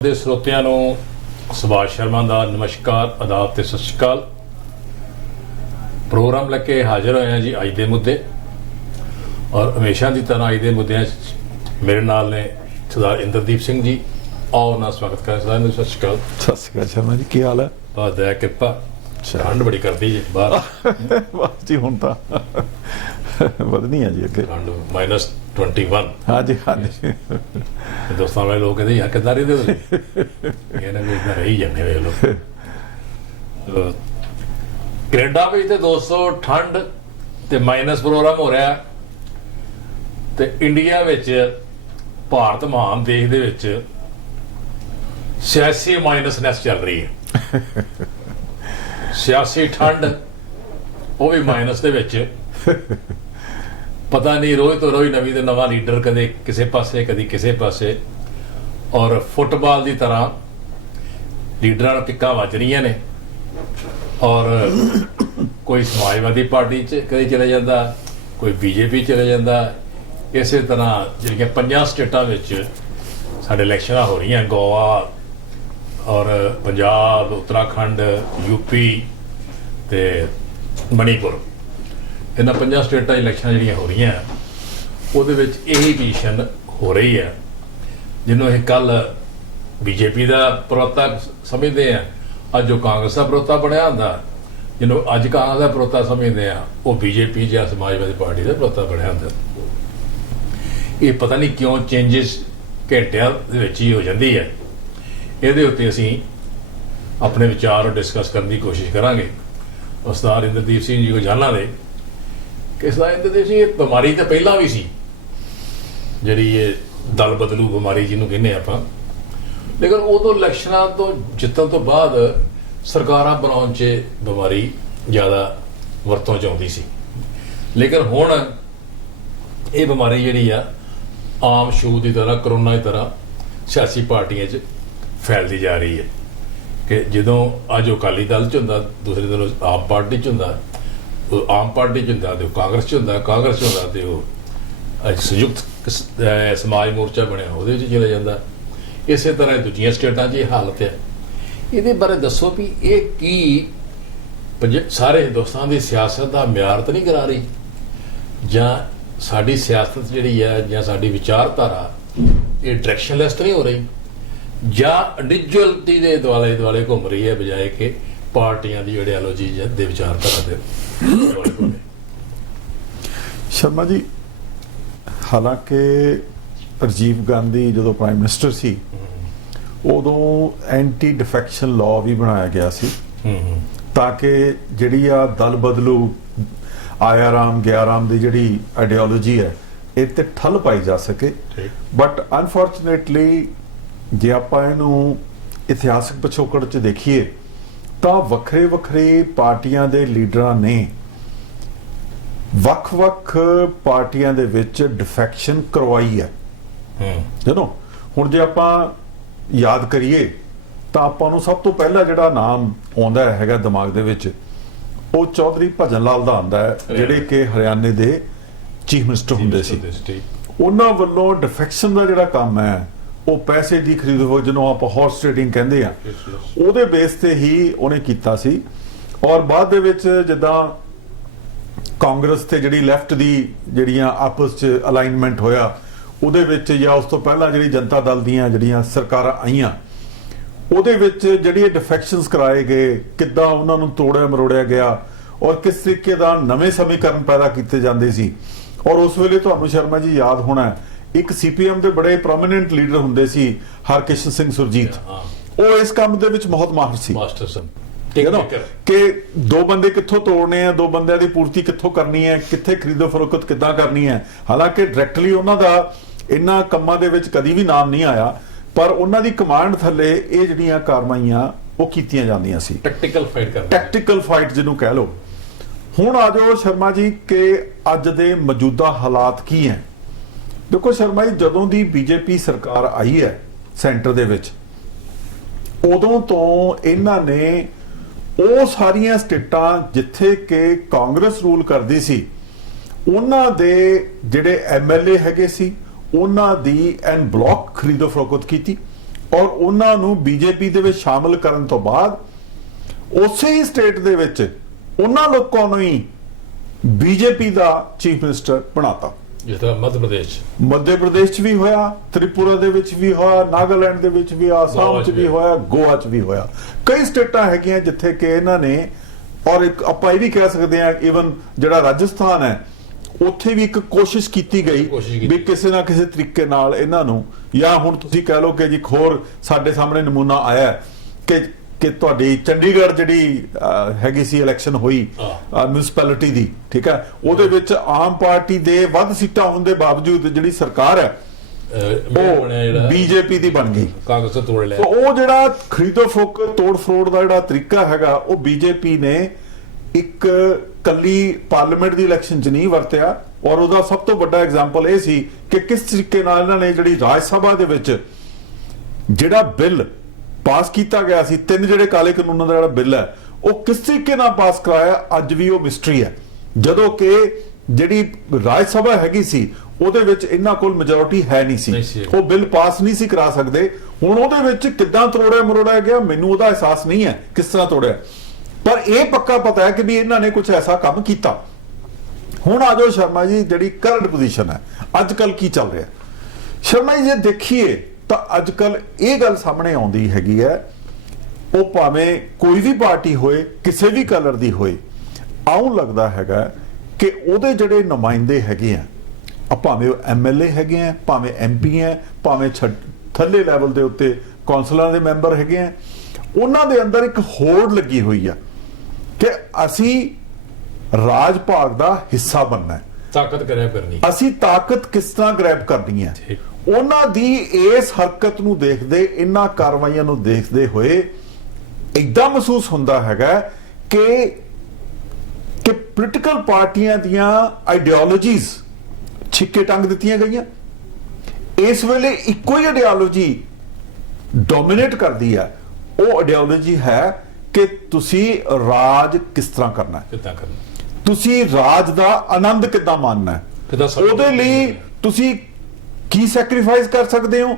ਦੇ ਸਰੋਤਿਆਂ ਨੂੰ ਸੁਭਾਸ਼ ਸ਼ਰਮਾ ਦਾ ਨਮਸਕਾਰ, ਆਦਾਬ ਤੇ ਸਤਿ ਸ਼੍ਰੀ ਅਕਾਲ। ਪ੍ਰੋਗਰਾਮ ਲੈ ਕੇ ਹਾਜ਼ਰ ਹੋਏ ਹਾਂ ਜੀ ਅੱਜ ਦੇ ਮੁੱਦੇ, ਔਰ ਹਮੇਸ਼ਾ ਦੀ ਤਰ੍ਹਾਂ ਅੱਜ ਦੇ ਮੁੱਦਿਆਂ 'ਚ ਮੇਰੇ ਨਾਲ ਨੇ ਸਰਦਾਰ ਇੰਦਰਦੀਪ ਸਿੰਘ ਜੀ। ਆਓ ਨਾ ਸਵਾਗਤ ਕਰਾਂ ਸਰਦਾਰ ਜੀ। ਸਤਿ ਸ਼੍ਰੀ ਅਕਾਲ। ਸਤਿ ਸ਼੍ਰੀ ਅਕਾਲ ਸ਼ਰਮਾ ਜੀ, ਕੀ ਹਾਲ ਹੈ? ਬਹੁਤ ਦਇਆ ਕਿਰਪਾ। ਠੰਡ ਬੜੀ ਕਰਦੀ ਜੀ ਬਾਹਰ। ਬਸ ਜੀ ਹੁਣ ਤਾਂ ਵਧਣੀ ਹੈ ਜੀ ਅੱਗੇ ਠੰਡ -21। ਹਾਂਜੀ ਹਾਂਜੀ। ਦੋਸਤਾਂ ਵਾਲੇ ਲੋਕ ਕਹਿੰਦੇ ਯਾਰ ਕਿੱਦਾਂ ਰਹਿੰਦੇ ਹੋ ਇਹਨਾਂ ਨੂੰ ਇਦਾਂ ਰਹੀ ਜਾਂਦੇ ਹੋਏ ਲੋਕ। ਕੈਨੇਡਾ ਵਿੱਚ ਤੇ ਦੋਸਤੋ ਠੰਡ ਤੇ ਮਾਈਨਸ ਪ੍ਰੋਗਰਾਮ ਹੋ ਰਿਹਾ, ਤੇ ਇੰਡੀਆ ਵਿੱਚ ਭਾਰਤ ਮਹਾਨ ਦੇਸ਼ ਦੇ ਵਿੱਚ ਸਿਆਸੀ ਮਾਈਨਸਨੈਸ ਚੱਲ ਰਹੀ ਹੈ। ਸਿਆਸੀ ਠੰਡ ਉਹ ਵੀ ਮਾਈਨਸ ਦੇ ਵਿੱਚ। ਪਤਾ ਨਹੀਂ ਰੋਜ਼ ਤੋਂ ਰੋਜ਼ ਨਵੀਂ ਤੋਂ ਨਵਾਂ ਲੀਡਰ, ਕਦੇ ਕਿਸੇ ਪਾਸੇ ਕਦੀ ਕਿਸੇ ਪਾਸੇ, ਔਰ ਫੁੱਟਬਾਲ ਦੀ ਤਰ੍ਹਾਂ ਲੀਡਰਾਂ ਨੂੰ ਕਿੱਕਾਂ ਵੱਜ ਰਹੀਆਂ ਨੇ। ਔਰ ਕੋਈ ਸਮਾਜਵਾਦੀ ਪਾਰਟੀ 'ਚ ਕਦੇ ਚਲੇ ਜਾਂਦਾ, ਕੋਈ ਬੀਜੇਪੀ ਚਲੇ ਜਾਂਦਾ। ਇਸੇ ਤਰ੍ਹਾਂ ਜਿਹੜੀਆਂ 5 ਸਟੇਟਾਂ ਵਿੱਚ ਸਾਡੇ ਇਲੈਕਸ਼ਨਾਂ ਹੋ ਰਹੀਆਂ, ਗੋਆ ਔਰ ਪੰਜਾਬ, ਉੱਤਰਾਖੰਡ, ਯੂਪੀ ਤੇ ਮਣੀਪੁਰ, ਇਹਨਾਂ 5 ਸਟੇਟਾਂ ਇਲੈਕਸ਼ਨਾਂ ਜਿਹੜੀਆਂ ਹੋ ਰਹੀਆਂ ਉਹਦੇ ਵਿੱਚ ਇਹੀ ਪੋਜੀਸ਼ਨ ਹੋ ਰਹੀ ਹੈ, ਜਿਹਨੂੰ ਇਹ ਕੱਲ ਬੀਜੇਪੀ ਦਾ ਪ੍ਰੋਤਾ ਸਮਝਦੇ ਆ, ਅੱਜ ਉਹ ਕਾਂਗਰਸ ਦਾ ਪ੍ਰੋਤਾ ਬਣਿਆ ਹੁੰਦਾ। ਜਿਹਨੂੰ ਅੱਜ ਕਾਂਗਰਸ ਦਾ ਪ੍ਰੋਤਾ ਸਮਝਦੇ ਆ, ਉਹ ਬੀਜੇਪੀ ਜਾਂ ਸਮਾਜਵਾਦੀ ਪਾਰਟੀ ਦਾ ਪ੍ਰੋਤਾ ਬਣਿਆ ਹੁੰਦਾ। ਇਹ ਪਤਾ ਨਹੀਂ ਕਿਉਂ ਚੇਂਜਸ ਘੰਟਿਆਂ ਦੇ ਵਿੱਚ ਹੀ ਹੋ ਜਾਂਦੀ ਹੈ। ਇਹਦੇ ਉੱਤੇ ਅਸੀਂ ਆਪਣੇ ਵਿਚਾਰ ਡਿਸਕਸ ਕਰਨ ਦੀ ਕੋਸ਼ਿਸ਼ ਕਰਾਂਗੇ। ਸਰਦਾਰ ਇੰਦਰਦੀਪ ਸਿੰਘ ਜੀ ਕੋ ਜਾਣਾਂਗੇ ਕਿ ਸਰਦਾਰ ਇੰਦਰਦੀਪ ਸਿੰਘ, ਇਹ ਬਿਮਾਰੀ ਤਾਂ ਪਹਿਲਾਂ ਵੀ ਸੀ, ਜਿਹੜੀ ਇਹ ਦਲ ਬਦਲੂ ਬਿਮਾਰੀ ਜਿਹਨੂੰ ਕਹਿੰਦੇ ਆਪਾਂ, ਲੇਕਿਨ ਉਦੋਂ ਇਲੈਕਸ਼ਨਾਂ ਤੋਂ ਜਿੱਤਣ ਤੋਂ ਬਾਅਦ ਸਰਕਾਰਾਂ ਬਣਾਉਣ 'ਚ ਬਿਮਾਰੀ ਜ਼ਿਆਦਾ ਵਰਤੋਂ 'ਚ ਆਉਂਦੀ ਸੀ। ਲੇਕਿਨ ਹੁਣ ਇਹ ਬਿਮਾਰੀ ਜਿਹੜੀ ਆ ਆਮ ਛੂ ਦੀ ਤਰ੍ਹਾਂ, ਕਰੋਨਾ ਦੀ ਤਰ੍ਹਾਂ ਸਿਆਸੀ ਪਾਰਟੀਆਂ 'ਚ ਫੈਲਦੀ ਜਾ ਰਹੀ ਹੈ। ਕਿ ਜਦੋਂ ਅੱਜ ਉਹ ਅਕਾਲੀ ਦਲ 'ਚ ਹੁੰਦਾ, ਦੂਸਰੇ ਦਿਨ ਉਹ ਆਮ ਪਾਰਟੀ 'ਚ ਹੁੰਦਾ, ਉਹ ਆਮ ਪਾਰਟੀ 'ਚ ਹੁੰਦਾ ਤੇ ਉਹ ਕਾਂਗਰਸ 'ਚ ਹੁੰਦਾ, ਕਾਂਗਰਸ 'ਚ ਹੁੰਦਾ ਤੇ ਉਹ ਅੱਜ ਸੰਯੁਕਤ ਸਮਾਜ ਮੋਰਚਾ ਬਣਿਆ ਉਹਦੇ ਵਿੱਚ ਚਲਾ ਜਾਂਦਾ। ਇਸੇ ਤਰ੍ਹਾਂ ਦੂਜੀਆਂ ਸਟੇਟਾਂ 'ਚ ਇਹ ਹਾਲਤ ਹੈ। ਇਹਦੇ ਬਾਰੇ ਦੱਸੋ ਵੀ ਇਹ ਕੀ ਸਾਰੇ ਹਿੰਦੁਸਤਾਨ ਦੀ ਸਿਆਸਤ ਦਾ ਮਿਆਰ ਤਾਂ ਨਹੀਂ ਕਰਾ ਰਹੀ, ਜਾਂ ਸਾਡੀ ਸਿਆਸਤ ਜਿਹੜੀ ਹੈ ਜਾਂ ਸਾਡੀ ਵਿਚਾਰਧਾਰਾ ਇਹ ਡਾਇਰੈਕਸ਼ਨਲੈਸ ਤਾਂ ਨਹੀਂ ਹੋ ਰਹੀ, ਜਾਂ ਇੰਡੀਵਿਜੂਅਲਿਟੀ ਦੇ ਦੁਆਲੇ ਦੁਆਲੇ ਘੁੰਮ ਰਹੀ ਹੈ ਬਜਾਏ ਕਿ ਪਾਰਟੀਆਂ ਦੀ ਆਈਡੀਓਲੋਜੀ ਦੇ ਵਿਚਾਰਧਾਰਾ ਦੇ ਦੁਆਲੇ ਘੁੰਮੇ। ਸ਼ਰਮਾ ਜੀ, ਹਾਲਾਂਕਿ ਰਾਜੀਵ ਗਾਂਧੀ ਜਦੋਂ ਪ੍ਰਾਈਮ ਮਿਨਿਸਟਰ ਸੀ ਉਦੋਂ ਐਂਟੀ ਡਿਫੈਕਸ਼ਨ ਲਾਅ ਵੀ ਬਣਾਇਆ ਗਿਆ ਸੀ, ਤਾਂ ਕਿ ਜਿਹੜੀ ਆ ਦਲ ਬਦਲੂ ਆਇਆ ਰਾਮ ਗਿਆ ਰਾਮ ਦੀ ਜਿਹੜੀ ਆਈਡੀਓਲੋਜੀ ਹੈ ਇਹ ਤੇ ਠੱਲ ਪਾਈ ਜਾ ਸਕੇ। ਬਟ ਅਨਫੋਰਚੂਨੇਟਲੀ ਜੇ ਆਪਾਂ ਇਹਨੂੰ ਇਤਿਹਾਸਕ ਪਿਛੋਕੜ 'ਚ ਦੇਖੀਏ ਤਾਂ ਵੱਖਰੇ ਵੱਖਰੇ ਪਾਰਟੀਆਂ ਦੇ ਲੀਡਰਾਂ ਨੇ ਵੱਖ-ਵੱਖ ਪਾਰਟੀਆਂ ਦੇ ਵਿੱਚ ਡਿਫੈਕਸ਼ਨ ਕਰਵਾਈ ਹੈ। ਹੁਣ ਜੇ ਆਪਾਂ ਯਾਦ ਕਰੀਏ ਤਾਂ ਆਪਾਂ ਨੂੰ ਸਭ ਤੋਂ ਪਹਿਲਾਂ ਜਿਹੜਾ ਨਾਮ ਆਉਂਦਾ ਹੈਗਾ ਦਿਮਾਗ ਦੇ ਵਿੱਚ ਉਹ ਚੌਧਰੀ ਭਜਨ ਲਾਲ ਦਾ ਆਉਂਦਾ ਹੈ, ਜਿਹੜੇ ਕਿ ਹਰਿਆਣੇ ਦੇ ਚੀਫ ਮਿਨਿਸਟਰ ਹੁੰਦੇ ਸੀ। ਉਹਨਾਂ ਵੱਲੋਂ ਡਿਫੈਕਸ਼ਨ ਦਾ ਜਿਹੜਾ ਕੰਮ ਹੈ ਉਹ ਪੈਸੇ ਦੀ ਖਰੀਦ ਹੋ, ਜਿਹਨੂੰ ਆਪਾਂ ਹਾਰਸ ਟ੍ਰੇਡਿੰਗ ਕਹਿੰਦੇ ਆ, ਉਹਦੇ ਬੇਸ ਤੇ ਹੀ ਉਹਨੇ ਕੀਤਾ ਸੀ। ਔਰ ਬਾਅਦ ਦੇ ਵਿੱਚ ਜਿੱਦਾਂ ਕਾਂਗਰਸ ਤੇ ਜਿਹੜੀ ਲੈਫਟ ਦੀ ਜਿਹੜੀਆਂ ਆਪਸ 'ਚ ਅਲਾਈਨਮੈਂਟ ਹੋਇਆ, ਉਹਦੇ ਵਿੱਚ ਜਾਂ ਉਸ ਤੋਂ ਪਹਿਲਾਂ ਜਿਹੜੀ ਜਨਤਾ ਦਲ ਦੀਆਂ ਜਿਹੜੀਆਂ ਸਰਕਾਰਾਂ ਆਈਆਂ, ਉਹਦੇ ਵਿੱਚ ਜਿਹੜੀ ਡਿਫੈਕਸ਼ਨਸ ਕਰਾਏ ਗਏ, ਕਿੱਦਾਂ ਉਹਨਾਂ ਨੂੰ ਤੋੜਿਆ ਮਰੋੜਿਆ ਗਿਆ, ਔਰ ਕਿਸ ਤਰੀਕੇ ਦਾ ਨਵੇਂ ਸਮੀਕਰਨ ਪੈਦਾ ਕੀਤੇ ਜਾਂਦੇ ਸੀ। ਔਰ ਉਸ ਵੇਲੇ ਤੁਹਾਨੂੰ ਸ਼ਰਮਾ ਜੀ ਯਾਦ ਹੋਣਾ, ਇੱਕ ਸੀਪੀਐਮ ਦੇ ਬੜੇ ਪ੍ਰੋਮੀਨੈਂਟ ਲੀਡਰ ਹੁੰਦੇ ਸੀ ਹਰਕਿਸ਼ਨ ਸਿੰਘ ਸੁਰਜੀਤ, ਉਹ ਇਸ ਕੰਮ ਦੇ ਵਿੱਚ ਬਹੁਤ ਮਾਹਿਰ ਸੀ। ਕਿ ਦੋ ਬੰਦੇ ਕਿੱਥੋਂ ਤੋੜਨੇ ਆ, ਦੋ ਬੰਦਿਆਂ ਦੀ ਪੂਰਤੀ ਕਿੱਥੋਂ ਕਰਨੀ ਹੈ, ਕਿੱਥੇ ਖਰੀਦੋ ਫਰੋਖਤ ਕਿੱਦਾਂ ਕਰਨੀ ਹੈ। ਹਾਲਾਂਕਿ ਡਾਇਰੈਕਟਲੀ ਉਹਨਾਂ ਦਾ ਇਹਨਾਂ ਕੰਮਾਂ ਦੇ ਵਿੱਚ ਕਦੀ ਵੀ ਨਾਮ ਨਹੀਂ ਆਇਆ, ਪਰ ਉਹਨਾਂ ਦੀ ਕਮਾਂਡ ਥੱਲੇ ਇਹ ਜਿਹੜੀਆਂ ਕਾਰਵਾਈਆਂ ਉਹ ਕੀਤੀਆਂ ਜਾਂਦੀਆਂ ਸੀ। ਟੈਕਟੀਕਲ ਫਾਈਟ ਜਿਹਨੂੰ ਕਹਿ ਲਓ। ਹੁਣ ਆ ਜਾਓ ਸ਼ਰਮਾ ਜੀ ਕਿ ਅੱਜ ਦੇ ਮੌਜੂਦਾ ਹਾਲਾਤ ਕੀ ਹੈ। ਦੇਖੋ ਸ਼ਰਮਾ ਜੀ, ਜਦੋਂ ਦੀ ਬੀਜੇਪੀ ਸਰਕਾਰ ਆਈ ਹੈ ਸੈਂਟਰ ਦੇ ਵਿੱਚ, ਉਦੋਂ ਤੋਂ ਇਹਨਾਂ ਨੇ ਉਹ ਸਾਰੀਆਂ ਸਟੇਟਾਂ ਜਿੱਥੇ ਕਿ ਕਾਂਗਰਸ ਰੂਲ ਕਰਦੀ ਸੀ, ਉਹਨਾਂ ਦੇ ਜਿਹੜੇ ਐਮਐਲਏ ਹੈਗੇ ਸੀ ਉਹਨਾਂ ਦੀ ਐਨ ਬਲੌਕ ਖਰੀਦੋ ਫਰੋਖਤ ਕੀਤੀ। ਔਰ ਉਹਨਾਂ ਨੂੰ ਬੀਜੇਪੀ ਦੇ ਵਿੱਚ ਸ਼ਾਮਲ ਕਰਨ ਤੋਂ ਬਾਅਦ ਉਸੇ ਹੀ ਸਟੇਟ ਦੇ ਵਿੱਚ ਉਹਨਾਂ ਲੋਕਾਂ ਨੂੰ ਹੀ ਬੀਜੇਪੀ ਦਾ ਚੀਫ ਮਿਨਿਸਟਰ ਬਣਾਤਾ। ਜਿਸ ਤਰ੍ਹਾਂ ਮੱਧ ਪ੍ਰਦੇਸ਼ 'ਚ ਵੀ ਹੋਇਆ, ਤ੍ਰਿਪੁਰਾ ਦੇ ਵਿੱਚ ਵੀ ਹੋਇਆ, ਨਾਗਾਲੈਂਡ ਦੇ ਵਿੱਚ ਵੀ, ਆਸਾਮ 'ਚ ਵੀ ਹੋਇਆ, ਗੋਆ 'ਚ ਵੀ ਹੋਇਆ। ਕਈ ਸਟੇਟਾਂ ਹੈਗੀਆਂ ਜਿੱਥੇ ਕਿ ਇਹਨਾਂ ਨੇ, ਔਰ ਇੱਕ ਆਪਾਂ ਇਹ ਵੀ ਕਹਿ ਸਕਦੇ ਹਾਂ ਈਵਨ ਜਿਹੜਾ ਰਾਜਸਥਾਨ ਹੈ ਉੱਥੇ ਵੀ ਇੱਕ ਕੋਸ਼ਿਸ਼ ਕੀਤੀ ਗਈ ਵੀ ਕਿਸੇ ਨਾ ਕਿਸੇ ਤਰੀਕੇ ਨਾਲ ਇਹਨਾਂ ਨੂੰ, ਜਾਂ ਹੁਣ ਤੁਸੀਂ ਕਹਿ ਲਓ ਕਿ ਜੀ ਹੋਰ ਸਾਡੇ ਸਾਹਮਣੇ ਨਮੂਨਾ ਆਇਆ ਕਿ ਤੁਹਾਡੀ ਚੰਡੀਗੜ੍ਹ ਜਿਹੜੀ ਹੈਗੀ ਸੀ ਇਲੈਕਸ਼ਨ ਹੋਈ ਮਿਊਨਿਸਪੈਲਿਟੀ ਦੀ, ਠੀਕ ਹੈ, ਉਹਦੇ ਵਿੱਚ ਆਮ ਪਾਰਟੀ ਦੇ ਵੱਧ ਸੀਟਾਂ ਹੋਣ ਦੇ ਬਾਵਜੂਦ ਜਿਹੜੀ ਸਰਕਾਰ ਹੈ ਉਹ ਬੀਜੇਪੀ ਦੀ ਬਣ ਗਈ, ਕਾਂਗਰਸ ਤੋਂ ਤੋੜ ਲਿਆ। ਉਹ ਜਿਹੜਾ ਖਰੀਦੋ ਫੋਕ ਤੋੜ ਫਰੋੜ ਦਾ ਜਿਹੜਾ ਤਰੀਕਾ ਹੈਗਾ ਉਹ ਬੀਜੇਪੀ ਨੇ ਇੱਕ ਕੱਲੀ ਪਾਰਲੀਮੈਂਟ ਦੀ ਇਲੈਕਸ਼ਨ 'ਚ ਨਹੀਂ ਵਰਤਿਆ। ਔਰ ਉਹਦਾ ਸਭ ਤੋਂ ਵੱਡਾ ਐਗਜ਼ਾਮਪਲ ਇਹ ਸੀ ਕਿ ਕਿਸ ਤਰੀਕੇ ਨਾਲ ਇਹਨਾਂ ਨੇ ਜਿਹੜੀ ਰਾਜ ਸਭਾ ਦੇ ਵਿੱਚ ਜਿਹੜਾ ਬਿੱਲ ਪਾਸ ਕੀਤਾ ਗਿਆ ਸੀ, 3 ਜਿਹੜੇ ਕਾਲੇ ਕਾਨੂੰਨਾਂ ਦਾ ਜਿਹੜਾ ਬਿੱਲ ਹੈ ਉਹ ਕਿਸ ਤਰੀਕੇ ਨਾਲ ਪਾਸ ਕਰਾਇਆ ਅੱਜ ਵੀ ਉਹ ਮਿਸਟਰੀ ਹੈ। ਜਦੋਂ ਕਿ ਜਿਹੜੀ ਰਾਜ ਸਭਾ ਹੈਗੀ ਸੀ ਉਹਦੇ ਵਿੱਚ ਇਹਨਾਂ ਕੋਲ ਮੈਜੋਰਿਟੀ ਹੈ ਨਹੀਂ ਸੀ, ਉਹ ਬਿੱਲ ਪਾਸ ਨਹੀਂ ਸੀ ਕਰਾ ਸਕਦੇ। ਹੁਣ ਉਹਦੇ ਵਿੱਚ ਕਿੱਦਾਂ ਤੋੜਿਆ ਮਰੋੜਿਆ ਗਿਆ ਮੈਨੂੰ ਉਹਦਾ ਅਹਿਸਾਸ ਨਹੀਂ ਹੈ ਕਿਸ ਤਰ੍ਹਾਂ ਤੋੜਿਆ, ਪਰ ਇਹ ਪੱਕਾ ਪਤਾ ਹੈ ਕਿ ਵੀ ਇਹਨਾਂ ਨੇ ਕੁਝ ਐਸਾ ਕੰਮ ਕੀਤਾ। ਹੁਣ ਆ ਜਾਓ ਸ਼ਰਮਾ ਜੀ, ਜਿਹੜੀ ਕਰੰਟ ਪੋਜੀਸ਼ਨ ਹੈ ਅੱਜ ਕੱਲ ਕੀ ਚੱਲ ਰਿਹਾ ਸ਼ਰਮਾ ਜੀ, ਜੇ ਦੇਖੀਏ ਤਾਂ ਅੱਜ ਕੱਲ ਇਹ ਗੱਲ ਸਾਹਮਣੇ ਆਉਂਦੀ ਹੈਗੀ ਹੈ, ਉਹ ਭਾਵੇਂ ਕੋਈ ਵੀ ਪਾਰਟੀ ਹੋਏ, ਕਿਸੇ ਵੀ ਕਲਰ ਦੀ ਹੋਏ, ਆਉਂ ਲੱਗਦਾ ਹੈਗਾ ਕਿ ਉਹਦੇ ਜਿਹੜੇ ਨੁਮਾਇੰਦੇ ਹੈਗੇ ਆ, ਭਾਵੇਂ ਉਹ ਐਮਐਲਏ ਹੈਗੇ ਆ, ਭਾਵੇਂ ਐਮਪੀ ਹੈ, ਭਾਵੇਂ ਥੱਲੇ ਲੈਵਲ ਦੇ ਉੱਤੇ ਕੌਂਸਲਰਾਂ ਦੇ ਮੈਂਬਰ ਹੈਗੇ ਆ, ਉਹਨਾਂ ਦੇ ਅੰਦਰ ਇੱਕ ਹੋੜ ਲੱਗੀ ਹੋਈ ਆ ਕਿ ਅਸੀਂ ਰਾਜ ਭਾਗ ਦਾ ਹਿੱਸਾ ਬਣਨਾ ਹੈ, ਤਾਕਤ ਗ੍ਰੈਬ ਕਰਨੀ, ਅਸੀਂ ਤਾਕਤ ਕਿਸ ਤਰ੍ਹਾਂ ਗ੍ਰੈਬ ਕਰਨੀ ਹੈ। ਉਹਨਾਂ ਦੀ ਇਸ ਹਰਕਤ ਨੂੰ ਦੇਖਦੇ, ਇਹਨਾਂ ਕਾਰਵਾਈਆਂ ਨੂੰ ਦੇਖਦੇ ਹੋਏ ਇਦਾਂ ਮਹਿਸੂਸ ਹੁੰਦਾ ਹੈਗਾ ਕਿ ਪੋਲੀਟੀਕਲ ਪਾਰਟੀਆਂ ਦੀਆਂ ਆਈਡੀਓਲੋਜੀਜ਼ ਛਿੱਕੇ ਟੰਗ ਦਿੱਤੀਆਂ ਗਈਆਂ। ਇਸ ਵੇਲੇ ਇੱਕੋ ਹੀ ਆਈਡੀਓਲੋਜੀ ਡੋਮੀਨੇਟ ਕਰਦੀ ਹੈ, ਉਹ ਆਈਡੀਓਲੋਜੀ ਹੈ ਕਿ ਤੁਸੀਂ ਰਾਜ ਕਿਸ ਤਰ੍ਹਾਂ ਕਰਨਾ ਹੈ, ਤੁਸੀਂ ਰਾਜ ਦਾ ਆਨੰਦ ਕਿੱਦਾਂ ਮਾਣਨਾ ਹੈ, ਉਹਦੇ ਲਈ ਤੁਸੀਂ ਕੀ ਸੈਕਰੀਫਾਈਸ ਕਰ ਸਕਦੇ ਹੋ,